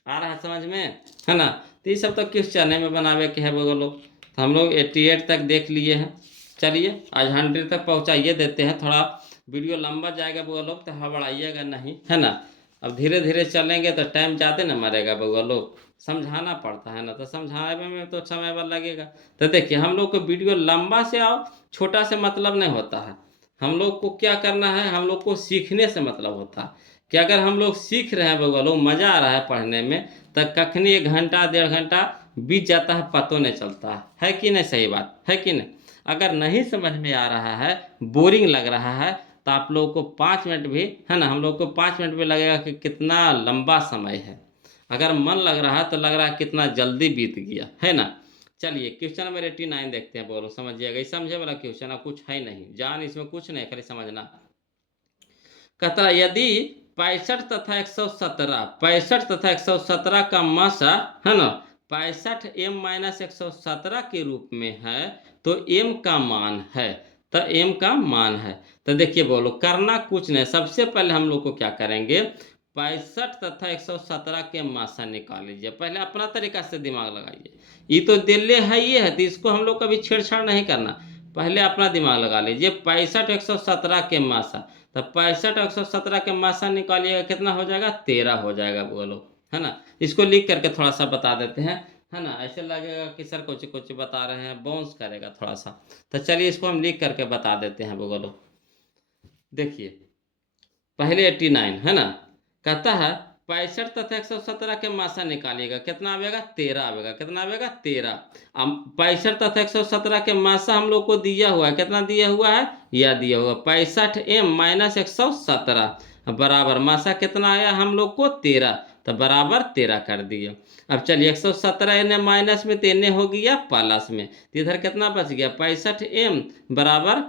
आ रहा है समझ में, है ना। तो ये सब तो क्वेश्चन में बनावे के है बोलो। तो हम लोग 88 तक देख लिए हैं, चलिए आज 100 तक पहुँचाइए देते हैं, थोड़ा वीडियो लंबा जाएगा बोलो तो हड़बड़ाइएगा नहीं, है ना। अब धीरे धीरे चलेंगे तो टाइम ज़्यादा न मरेगा बोलो, समझाना पड़ता है ना, तो समझाने में तो समय लगेगा। तो देखिए हम लोग को वीडियो लंबा से और छोटा से मतलब नहीं होता है, हम लोग को क्या करना है, हम लोग को सीखने से मतलब होता है कि अगर हम लोग सीख रहे हैं बोलो, मज़ा आ रहा है पढ़ने में, तो कखनी 1 घंटा 1.5 घंटा बीत जाता है पता नहीं चलता है कि नहीं, सही बात है कि नहीं। अगर नहीं समझ में आ रहा है, बोरिंग लग रहा है, तो आप लोगों को 5 मिनट भी, है ना, हम लोग को 5 मिनट भी लगेगा कि कितना लंबा समय है। अगर मन लग रहा है तो लग रहा है कितना जल्दी बीत गया, है ना। चलिए क्वेश्चन नंबर 89 देखते हैं बोलो, समझिएगा, ये समझे वाला क्वेश्चन है, कुछ है नहीं जान, इसमें कुछ नहीं, खाली समझना। कहता यदि 65 तथा 117, 65 तथा 117 का मासा, है ना, 65 m - 117 के रूप में है, तो m का मान है, तो m का मान है। तो देखिए बोलो करना कुछ नहीं, सबसे पहले हम लोग को क्या करेंगे, 65 तथा 117 के मासा निकाल लीजिए, पहले अपना तरीका से दिमाग लगाइए, ये तो दिल्ली है, ये है, तो इसको हम लोग कभी छेड़छाड़ नहीं करना, पहले अपना दिमाग लगा लीजिए। 65 117 के मासा, तो 65 117 के मासा निकालिएगा कितना हो जाएगा, 13 हो जाएगा बोलो, है ना। इसको लिख करके थोड़ा सा बता देते हैं, है ना, ऐसे लगेगा कि सर कुछ कुछ बता रहे हैं, बाउंस करेगा थोड़ा सा, तो चलिए इसको हम लिख करके बता देते हैं बोलो। देखिए पहले 89, है ना, कहता है 65 तथा 117 के मासा निकालिएगा, कितना आवेगा 13 आवेगा, कितना आवेगा 13। अब 65 तथा 117 के मासा हम लोग को दिया हुआ है, कितना दिया हुआ है, यह दिया हुआ 65 m - 117 बराबर मासा कितना आया हम लोग को 13, तो बराबर 13 कर दिए। अब चलिए 117 इन्हें माइनस में तो इन्हें हो गया प्लस में, तो इधर कितना बच गया 65 m बराबर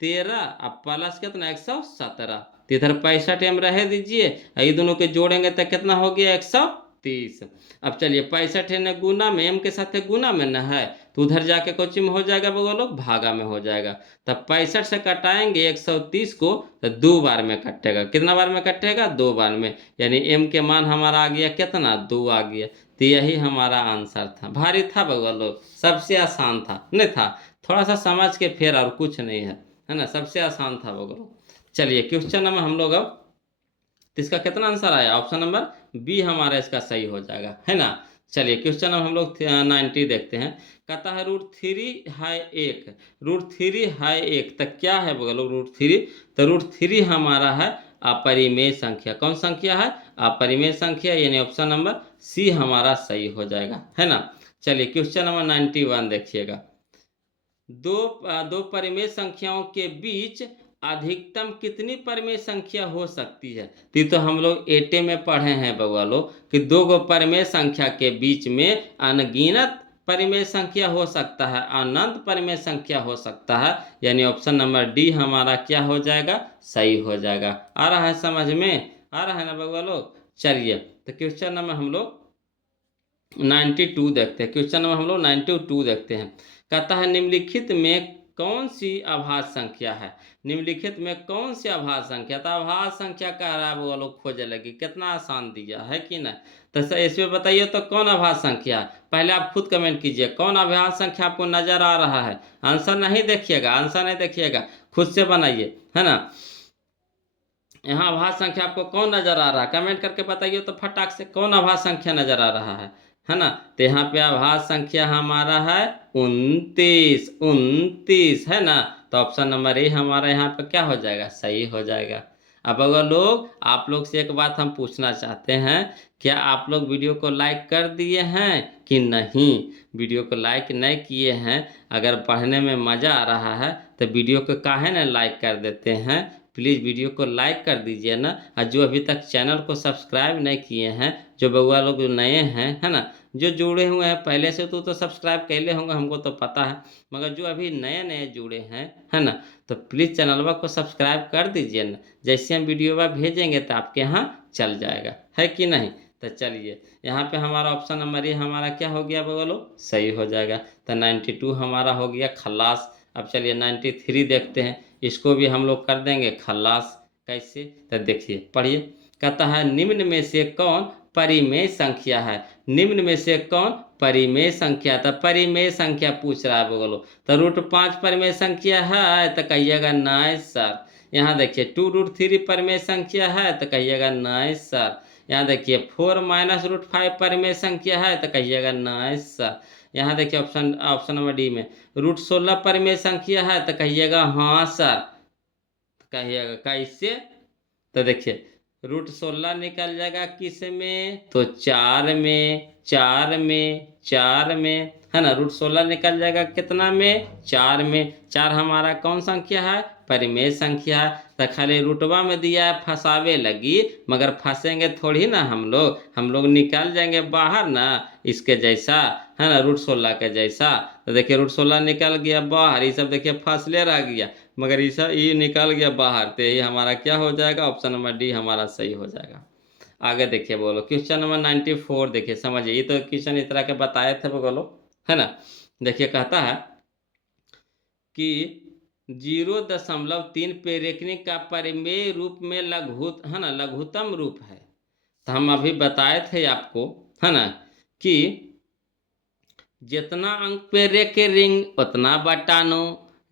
13, अब प्लस कितना 117, तो इधर 65 m रह दीजिए, ये दोनों के जोड़ेंगे तो कितना हो गया 130। अब चलिए 65 ने गुना में, m के साथ गुना में न है, तो उधर जाके कोची में हो जाएगा बोलो, भागा में हो जाएगा। तब 65 से कटाएंगे 130 को, तो 2 बार में कटेगा, कितना बार में कटेगा 2 बार में, यानी m के मान हमारा आ गया कितना 2 आ गया। तो यही हमारा आंसर था, भारी था बोलो, सबसे आसान था, नहीं था, थोड़ा सा समझ के फिर और कुछ नहीं है ना, सबसे आसान था बोलो। चलिए क्वेश्चन नंबर हम लोग अब, तो इसका कितना आंसर आया, ऑप्शन नंबर बी हमारा इसका सही हो जाएगा, है ना। चलिए क्वेश्चन नंबर हम लोग 90 देखते हैं। कहता है √3 है 1, √3 है 1, तो क्या है बोलो √3, तो √3 हमारा है अपरिमेय संख्या, कौन संख्या है, अपरिमेय संख्या, यानी ऑप्शन नंबर सी हमारा सही हो जाएगा, है ना। चलिए क्वेश्चन नंबर 91 देखिएगा। दो परिमेय संख्याओं के बीच अधिकतम कितनी परिमेय संख्या हो सकती है। तो हम लोग 8 में पढ़े हैं बउआ लोग कि 2 गो परिमेय संख्या के बीच में अनगिनत परिमेय संख्या हो सकता है, अनंत परिमेय संख्या हो सकता है, यानी ऑप्शन नंबर डी हमारा क्या हो जाएगा, सही हो जाएगा। आ रहा है समझ में, आ रहा है ना बउआ लोग। चलिए तो क्वेश्चन नंबर हम लोग 92 देखते हैं। क्वेश्चन नंबर हम लोग 92 देखते हैं। कहता है निम्नलिखित में कौन सी अभाज्य संख्या है, निम्नलिखित में कौन सी अभाज्य संख्या। तो अभाज्य संख्या कह रहा है वो लोग खोजे लगी, कितना आसान दिया है कि नहीं। तो इसमें बताइए तो कौन अभाज्य संख्या है, पहले आप खुद कमेंट कीजिए कौन अभाज्य संख्या आपको नजर आ रहा है। आंसर नहीं देखिएगा, आंसर नहीं देखिएगा, खुद से बनाइए, है ना। यहाँ अभाज्य संख्या आपको कौन नजर आ रहा है, कमेंट करके बताइए तो फटाक से कौन अभाज्य संख्या नजर आ रहा है ना। तो यहाँ पे अभाज्य संख्या हमारा है 29, 29 है ना। तो ऑप्शन नंबर ए हमारा यहाँ पे क्या हो जाएगा, सही हो जाएगा। अब अगर लोग आप लोग से एक बात हम पूछना चाहते हैं, क्या आप लोग वीडियो को लाइक कर दिए हैं कि नहीं। वीडियो को लाइक नहीं किए हैं, अगर पढ़ने में मज़ा आ रहा है तो वीडियो को काहे न लाइक कर देते हैं। प्लीज़ वीडियो को लाइक कर दीजिए ना। और जो अभी तक चैनल को सब्सक्राइब नहीं किए हैं, जो बउआ लोग नए हैं, है ना, जो जुड़े हुए हैं पहले से तो सब्सक्राइब कैले होंगे, हमको तो पता है, मगर जो अभी नए नए जुड़े हैं, है ना, तो प्लीज़ चैनलवा को सब्सक्राइब कर दीजिए ना। जैसे हम वीडियोवा भेजेंगे तो आपके यहाँ चल जाएगा, है कि नहीं। तो चलिए यहाँ पे हमारा ऑप्शन नंबर ये हमारा क्या हो गया बउआ लोग, सही हो जाएगा। तो 92 हमारा हो गया खल्लास। अब चलिए 93 देखते हैं, इसको भी हम लोग कर देंगे खल्लास। कैसे, तो देखिए पढ़िए। कहता है निम्न में से कौन परिमेय संख्या है, निम्न में से कौन परिमेय संख्या। तो परिमेय संख्या पूछ रहा है बोलो, तो √5 परिमेय संख्या है तो कहिएगा नहीं सर। यहाँ देखिए 2√3 परिमेय संख्या है तो कहिएगा नहीं सर। यहाँ देखिए 4 - √5 परिमेय संख्या है तो कहिएगा नहीं सर। यहाँ देखिए ऑप्शन नंबर डी में √16 परिमेय संख्या है तो कहिएगा हाँ सर। कहिएगा कैसे, तो देखिए √16 निकल जाएगा किस में, तो 4 में, 4 में, 4 में, है ना। √16 निकल जाएगा कितना में, 4 में। 4 हमारा कौन संख्या है, परिमेय संख्या है। तो खाली रुटवा में दिया है फंसावे लगी, मगर फंसेंगे थोड़ी ना हम लोग निकल जाएंगे बाहर ना, इसके जैसा, है ना, √16 के जैसा। तो देखिए √16 निकल गया बाहर, ये सब देखिए फंसले रह गया, मगर ये निकल गया बाहर। तो ये हमारा क्या हो जाएगा, ऑप्शन नंबर डी हमारा सही हो जाएगा। आगे देखिए बोलो क्वेश्चन नंबर 94 देखिए, समझिए, ये तो क्वेश्चन इस तरह के बताए थे बोलो, है ना। देखिए कहता है कि 0.3 पे रेखनिक का परिमेय रूप में है ना, लघुत्तम रूप है। तो हम अभी बताए थे आपको, है ना, कि जितना अंक पे रेखे रिंग उतना बटानो,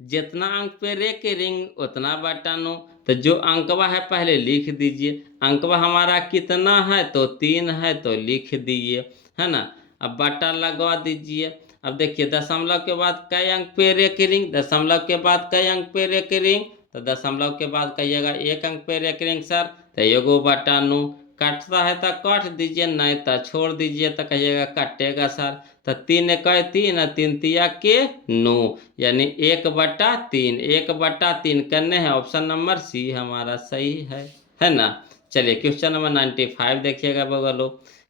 जितना अंक पे रेखे रिंग उतना बटानो। तो जो अंकवा है पहले लिख दीजिए, अंकवा हमारा कितना है तो 3 है तो लिख दिए, है ना। अब बटा लगवा दीजिए। अब देखिए दशमलव के बाद कई अंक पे रेखे रिंग, दशमलव के बाद कई अंक पे रेखे रिंग, तो दशमलव के बाद कहिएगा 1 अंक पे रेखे रिंग सर, तो एगो बटानो। काटता है तो काट दीजिए, नहीं तो छोड़ दीजिए, तो कहिएगा कटेगा सर। तो 3 × 3 और 3 × 9, यानी 1/3, 1/3 करने हैं। ऑप्शन नंबर सी हमारा सही है ना। चलिए क्वेश्चन नंबर 95 देखिएगा बगलो।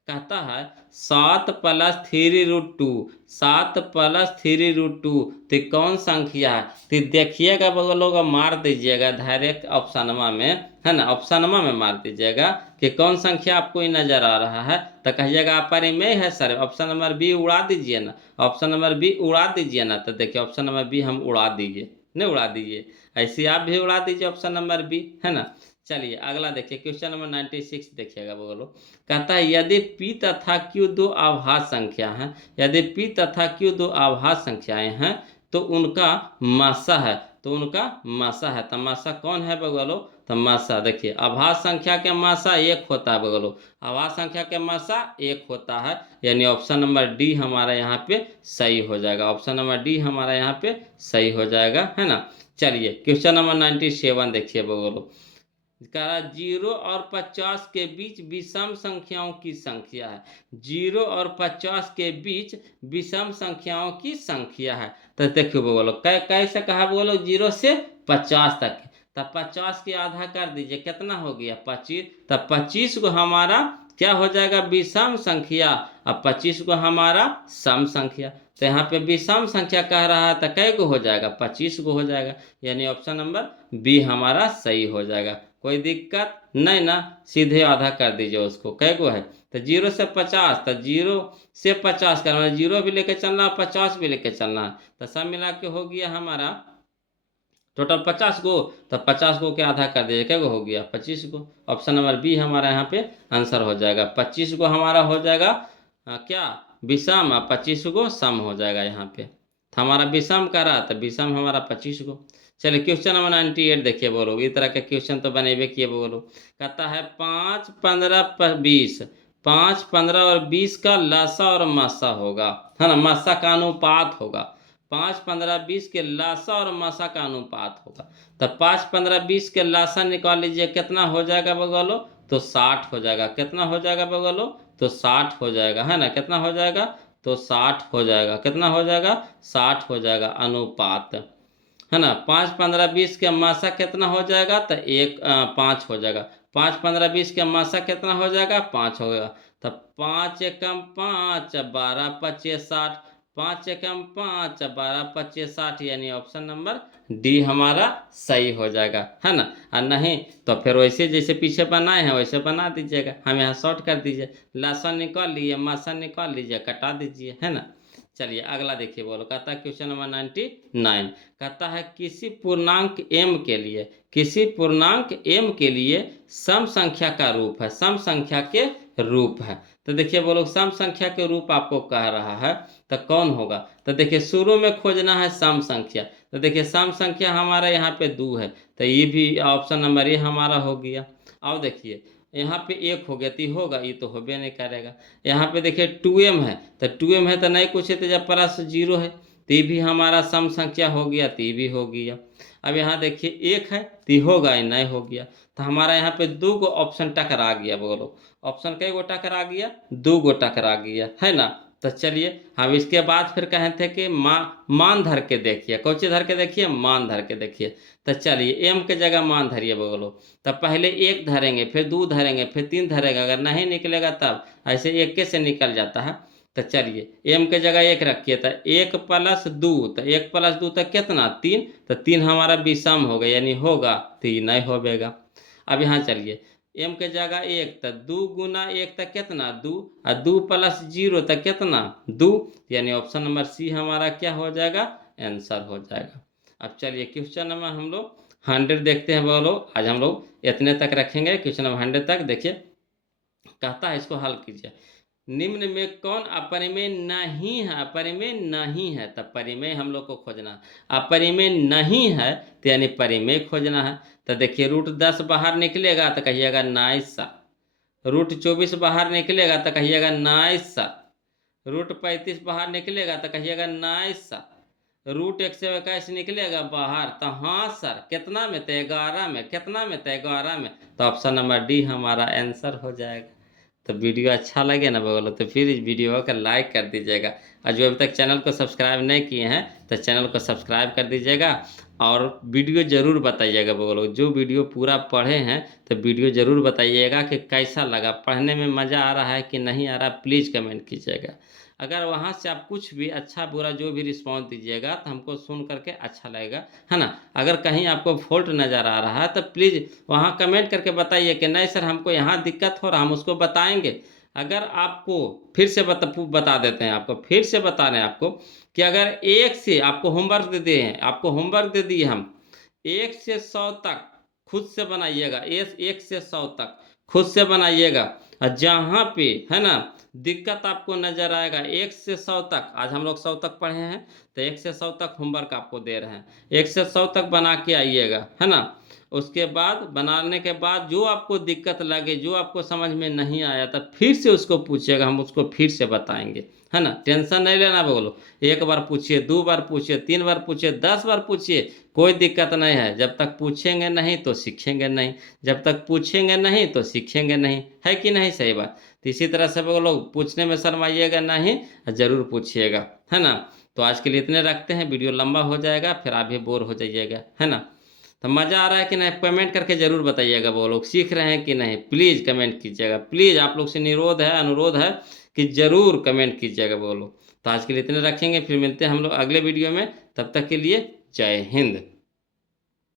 कहता है 7 + 3√2, 7 + 3√2 तो कौन संख्या है। तो देखिएगा बगलों का मार दीजिएगा डायरेक्ट ऑप्शनमा में, है ना, ऑप्शनमा में मार दीजिएगा कि कौन संख्या आपको ही नजर आ रहा है। तो कहिएगा परिमेय है सर, ऑप्शन नंबर बी उड़ा दीजिए ना, ऑप्शन नंबर बी उड़ा दीजिए ना। तो देखिए ऑप्शन नंबर बी हम उड़ा दीजिए, नहीं उड़ा दीजिए, ऐसे आप भी उड़ा दीजिए ऑप्शन नंबर बी, है ना। चलिए अगला देखिए क्वेश्चन नंबर 96 देखिएगा बोलो। कहता है यदि p तथा q दो अभाज्य संख्या हैं, यदि p तथा q दो अभाज्य संख्याएं हैं तो उनका मासा है, तो उनका मासा है। तो मासा कौन है बगलो, तो मासा देखिए अभाज्य संख्या के मासा 1 होता है बगलो, अभाज्य संख्या के मासा 1 होता है, यानी ऑप्शन नंबर डी हमारा यहाँ पे सही हो जाएगा, ऑप्शन नंबर डी हमारा यहाँ पे सही हो जाएगा, है ना। चलिए क्वेश्चन नंबर 97 देखिए बगलो। 0 और 50 के बीच विषम संख्याओं की संख्या है, 0 और 50 के बीच विषम संख्याओं की संख्या है। तो देखियो बोलो कैसे कहा बोलो, 0 से 50 तक। तो 50 के आधा कर दीजिए, कितना हो गया 25। तो 25 को हमारा क्या हो जाएगा विषम संख्या, और 25 को हमारा सम संख्या। तो यहाँ पे विषम संख्या कह रहा है तो कै गो हो जाएगा, 25 गो हो जाएगा। यानी ऑप्शन नंबर बी हमारा सही हो जाएगा। कोई दिक्कत नहीं ना, सीधे आधा कर दीजिए उसको। कै गो है तो 0 से 50, तो 0 से 50 करना, 0 भी लेके चलना, 50 भी लेके चलना है। तो सब मिला के हो गया हमारा टोटल 50 गो। तो 50 गो के आधा कर दीजिए, क्या गो हो गया, 25 गो। ऑप्शन नंबर बी हमारा यहाँ पे आंसर हो जाएगा। 25 गो हमारा हो जाएगा क्या, विषम, 25 गो सम हो जाएगा यहाँ पे। तो हमारा विषम का रहा तो विषम हमारा 25 गो। चलिए क्वेश्चन नंबर 98 देखिए बोलो, इस तरह के क्वेश्चन तो बनेबे किए बोलो। कहता है 5, 15, 20, 5, 15 और 20 का लसा और मसा होगा, है ना, मसा का अनुपात होगा। 5, 15, 20 के लासा और मासा का अनुपात होगा। तो 5, 15, 20 के लासा निकाल लीजिए, कितना हो जाएगा बगलो, तो 60 हो जाएगा। कितना हो जाएगा बगलो, तो 60 हो जाएगा, है ना, कितना हो जाएगा, तो 60 हो जाएगा। कितना हो जाएगा, 60 हो जाएगा अनुपात, है ना। 5, 15, 20 के मासा कितना हो जाएगा, तो 5 हो जाएगा। 5, 15, 20 के मासा कितना हो जाएगा, 5 हो गया। तो 5 एकम 5, 12, 25, 60, 5 एकम 5, 12, 25, 60, यानी ऑप्शन नंबर डी हमारा सही हो जाएगा, है ना। और नहीं तो फिर वैसे जैसे पीछे बनाए हैं वैसे बना दीजिएगा। हम यहाँ शॉर्ट कर दीजिए, लसन निकाल लीजिए, मासा निकाल लीजिए, कटा दीजिए, है ना। चलिए अगला देखिए बोलो। कहता है क्वेश्चन नंबर 99, कहता है किसी पूर्णांक m के लिए, किसी पूर्णांक m के लिए सम संख्या का रूप है, सम संख्या के रूप है। तो देखिए बोलो सम संख्या के रूप आपको कह रहा है तो कौन होगा। तो देखिए शुरू में खोजना है सम संख्या। तो देखिए सम संख्या हमारा यहाँ पे 2 है, तो ये भी ऑप्शन नंबर ए हमारा हो गया। अब देखिए यहाँ पे 1 हो गया तो ये होगा, ये तो होबे नहीं करेगा। यहाँ पे देखिए 2m है, तो 2m है तो नहीं कुछ है, तो जब प्लस 0 है तो ये भी हमारा सम संख्या हो गया, तो ये भी हो गया। अब यहाँ देखिए 1 है तो ये होगा, ये नहीं हो गया। तो हमारा यहाँ पे 2 गो ऑप्शन टकरा गया बोलो। ऑप्शन कई गो टकरा गया, 2 गो टकरा गया, है ना। तो चलिए हम इसके बाद फिर कहे थे कि मान धर के देखिए, कौन सी धर के देखिए, मान धर के देखिए। तो चलिए एम के जगह मान धरिए बोलो। तब पहले 1 धरेंगे, फिर 2 धरेंगे, फिर 3 धरेंगे, अगर नहीं निकलेगा तब ऐसे 1 से निकल जाता है। तो चलिए एम के जगह 1 रखिए, तो 1 + 2, तो 1 + 2 तक कितना, 3, तो 3 हमारा विषम हो गया, यानी होगा, 3 नहीं होगा। अब यहाँ चलिए एम के जगह 1, तो 2 × 1 तक कितना, 2, और 2 + 0 तक कितना, 2, यानी ऑप्शन नंबर सी हमारा क्या हो जाएगा, आंसर हो जाएगा। अब चलिए क्वेश्चन नंबर हम लोग 100 देखते हैं बोलो। आज हम लोग इतने तक रखेंगे, क्वेश्चन नंबर 100 तक। देखिए कहता है इसको हल कीजिए। निम्न में कौन अपरिमेय नहीं है, अपरिमेय नहीं है, तब परिमेय हम लोग को खोजना। अपरिमेय नहीं है तो यानी परिमेय खोजना है। तो देखिए √10 बाहर निकलेगा तो कहिएगा नाइस सा, √24 बाहर निकलेगा तो कहिएगा नाइस सा, √35 बाहर निकलेगा तो कहिएगा नाइस सा, √121 निकलेगा बाहर तो हाँ सर, कितना में, तो 11 में, कितना में, तो 11 में। तो ऑप्शन नंबर डी हमारा आंसर हो जाएगा। तो वीडियो अच्छा लगे ना बोलो तो फिर इस वीडियो को लाइक कर दीजिएगा, और जो अभी तक चैनल को सब्सक्राइब नहीं किए हैं तो चैनल को सब्सक्राइब कर दीजिएगा। और वीडियो ज़रूर बताइएगा बोलो, जो वीडियो पूरा पढ़े हैं तो वीडियो ज़रूर बताइएगा कि कैसा लगा, पढ़ने में मज़ा आ रहा है कि नहीं आ रहा, प्लीज़ कमेंट कीजिएगा। अगर वहाँ से आप कुछ भी अच्छा बुरा जो भी रिस्पॉन्स दीजिएगा तो हमको सुन करके अच्छा लगेगा, है ना। अगर कहीं आपको फॉल्ट नज़र आ रहा है तो प्लीज़ वहाँ कमेंट करके बताइए कि नहीं सर हमको यहाँ दिक्कत हो रहा, हम उसको बताएंगे। अगर आपको फिर से बता देते हैं, आपको फिर से बता रहे हैं आपको कि अगर 1 से आपको होमवर्क दे दिए हैं, आपको होमवर्क दे दिए हम 1 से 100 तक खुद से बनाइएगा, 1 से 100 तक खुद से बनाइएगा। और जहाँ पे है ना दिक्कत आपको नजर आएगा 1 से 100 तक, आज हम लोग 100 तक पढ़े हैं तो 1 से 100 तक होमवर्क आपको दे रहे हैं, 1 से 100 तक बना के आइएगा, है ना। उसके बाद बनाने के बाद जो आपको दिक्कत लगे, जो आपको समझ में नहीं आया तब फिर से उसको पूछिएगा, हम उसको फिर से बताएंगे, है ना। टेंशन नहीं लेना बोलो, 1 बार पूछिए, 2 बार पूछिए, 3 बार पूछिए, 10 बार पूछिए, कोई दिक्कत नहीं है। जब तक पूछेंगे नहीं तो सीखेंगे नहीं, जब तक पूछेंगे नहीं तो सीखेंगे नहीं, है कि नहीं, सही बात। तो इसी तरह से वो लोग पूछने में शर्माइएगा नहीं, ज़रूर पूछिएगा, है ना। तो आज के लिए इतने रखते हैं, वीडियो लंबा हो जाएगा फिर आप भी बोर हो जाइएगा, है ना। तो मज़ा आ रहा है कि नहीं, कमेंट करके ज़रूर बताइएगा वो लोग सीख रहे हैं कि नहीं, प्लीज़ कमेंट कीजिएगा, प्लीज़ आप लोग से निरोध है, अनुरोध है कि ज़रूर कमेंट कीजिएगा वो लोग। तो आज के लिए इतने रखेंगे, फिर मिलते हैं हम लोग अगले वीडियो में। तब तक के लिए जय हिंद।